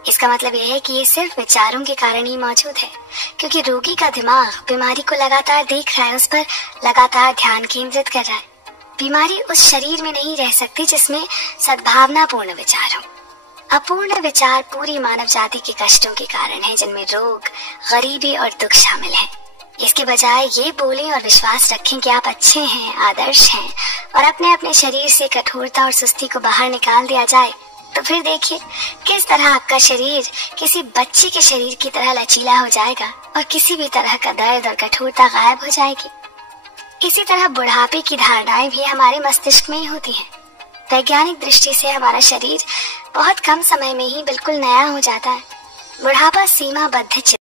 इसका मतलब यह है कि ये सिर्फ विचारों के कारण ही मौजूद है, क्योंकि रोगी का दिमाग बीमारी को लगातार देख रहा है, उस पर लगातार ध्यान केंद्रित कर रहा है। बीमारी उस शरीर में नहीं रह सकती जिसमें सद्भावनापूर्ण विचार हो। अपूर्ण विचार पूरी मानव जाति के कष्टों के कारण है, जिनमें रोग, गरीबी और दुख शामिल है। इसके बजाय ये बोलें और विश्वास रखें कि आप अच्छे हैं, आदर्श हैं, और अपने अपने शरीर से कठोरता और सुस्ती को बाहर निकाल दिया जाए, तो फिर देखिए किस तरह आपका शरीर किसी बच्चे के शरीर की तरह लचीला हो जाएगा और किसी भी तरह का दर्द और कठोरता गायब हो जाएगी। इसी तरह बुढ़ापे की धारणाएं भी हमारे मस्तिष्क में ही होती हैं। वैज्ञानिक दृष्टि से हमारा शरीर बहुत कम समय में ही बिल्कुल नया हो जाता है। बुढ़ापा सीमाबद्ध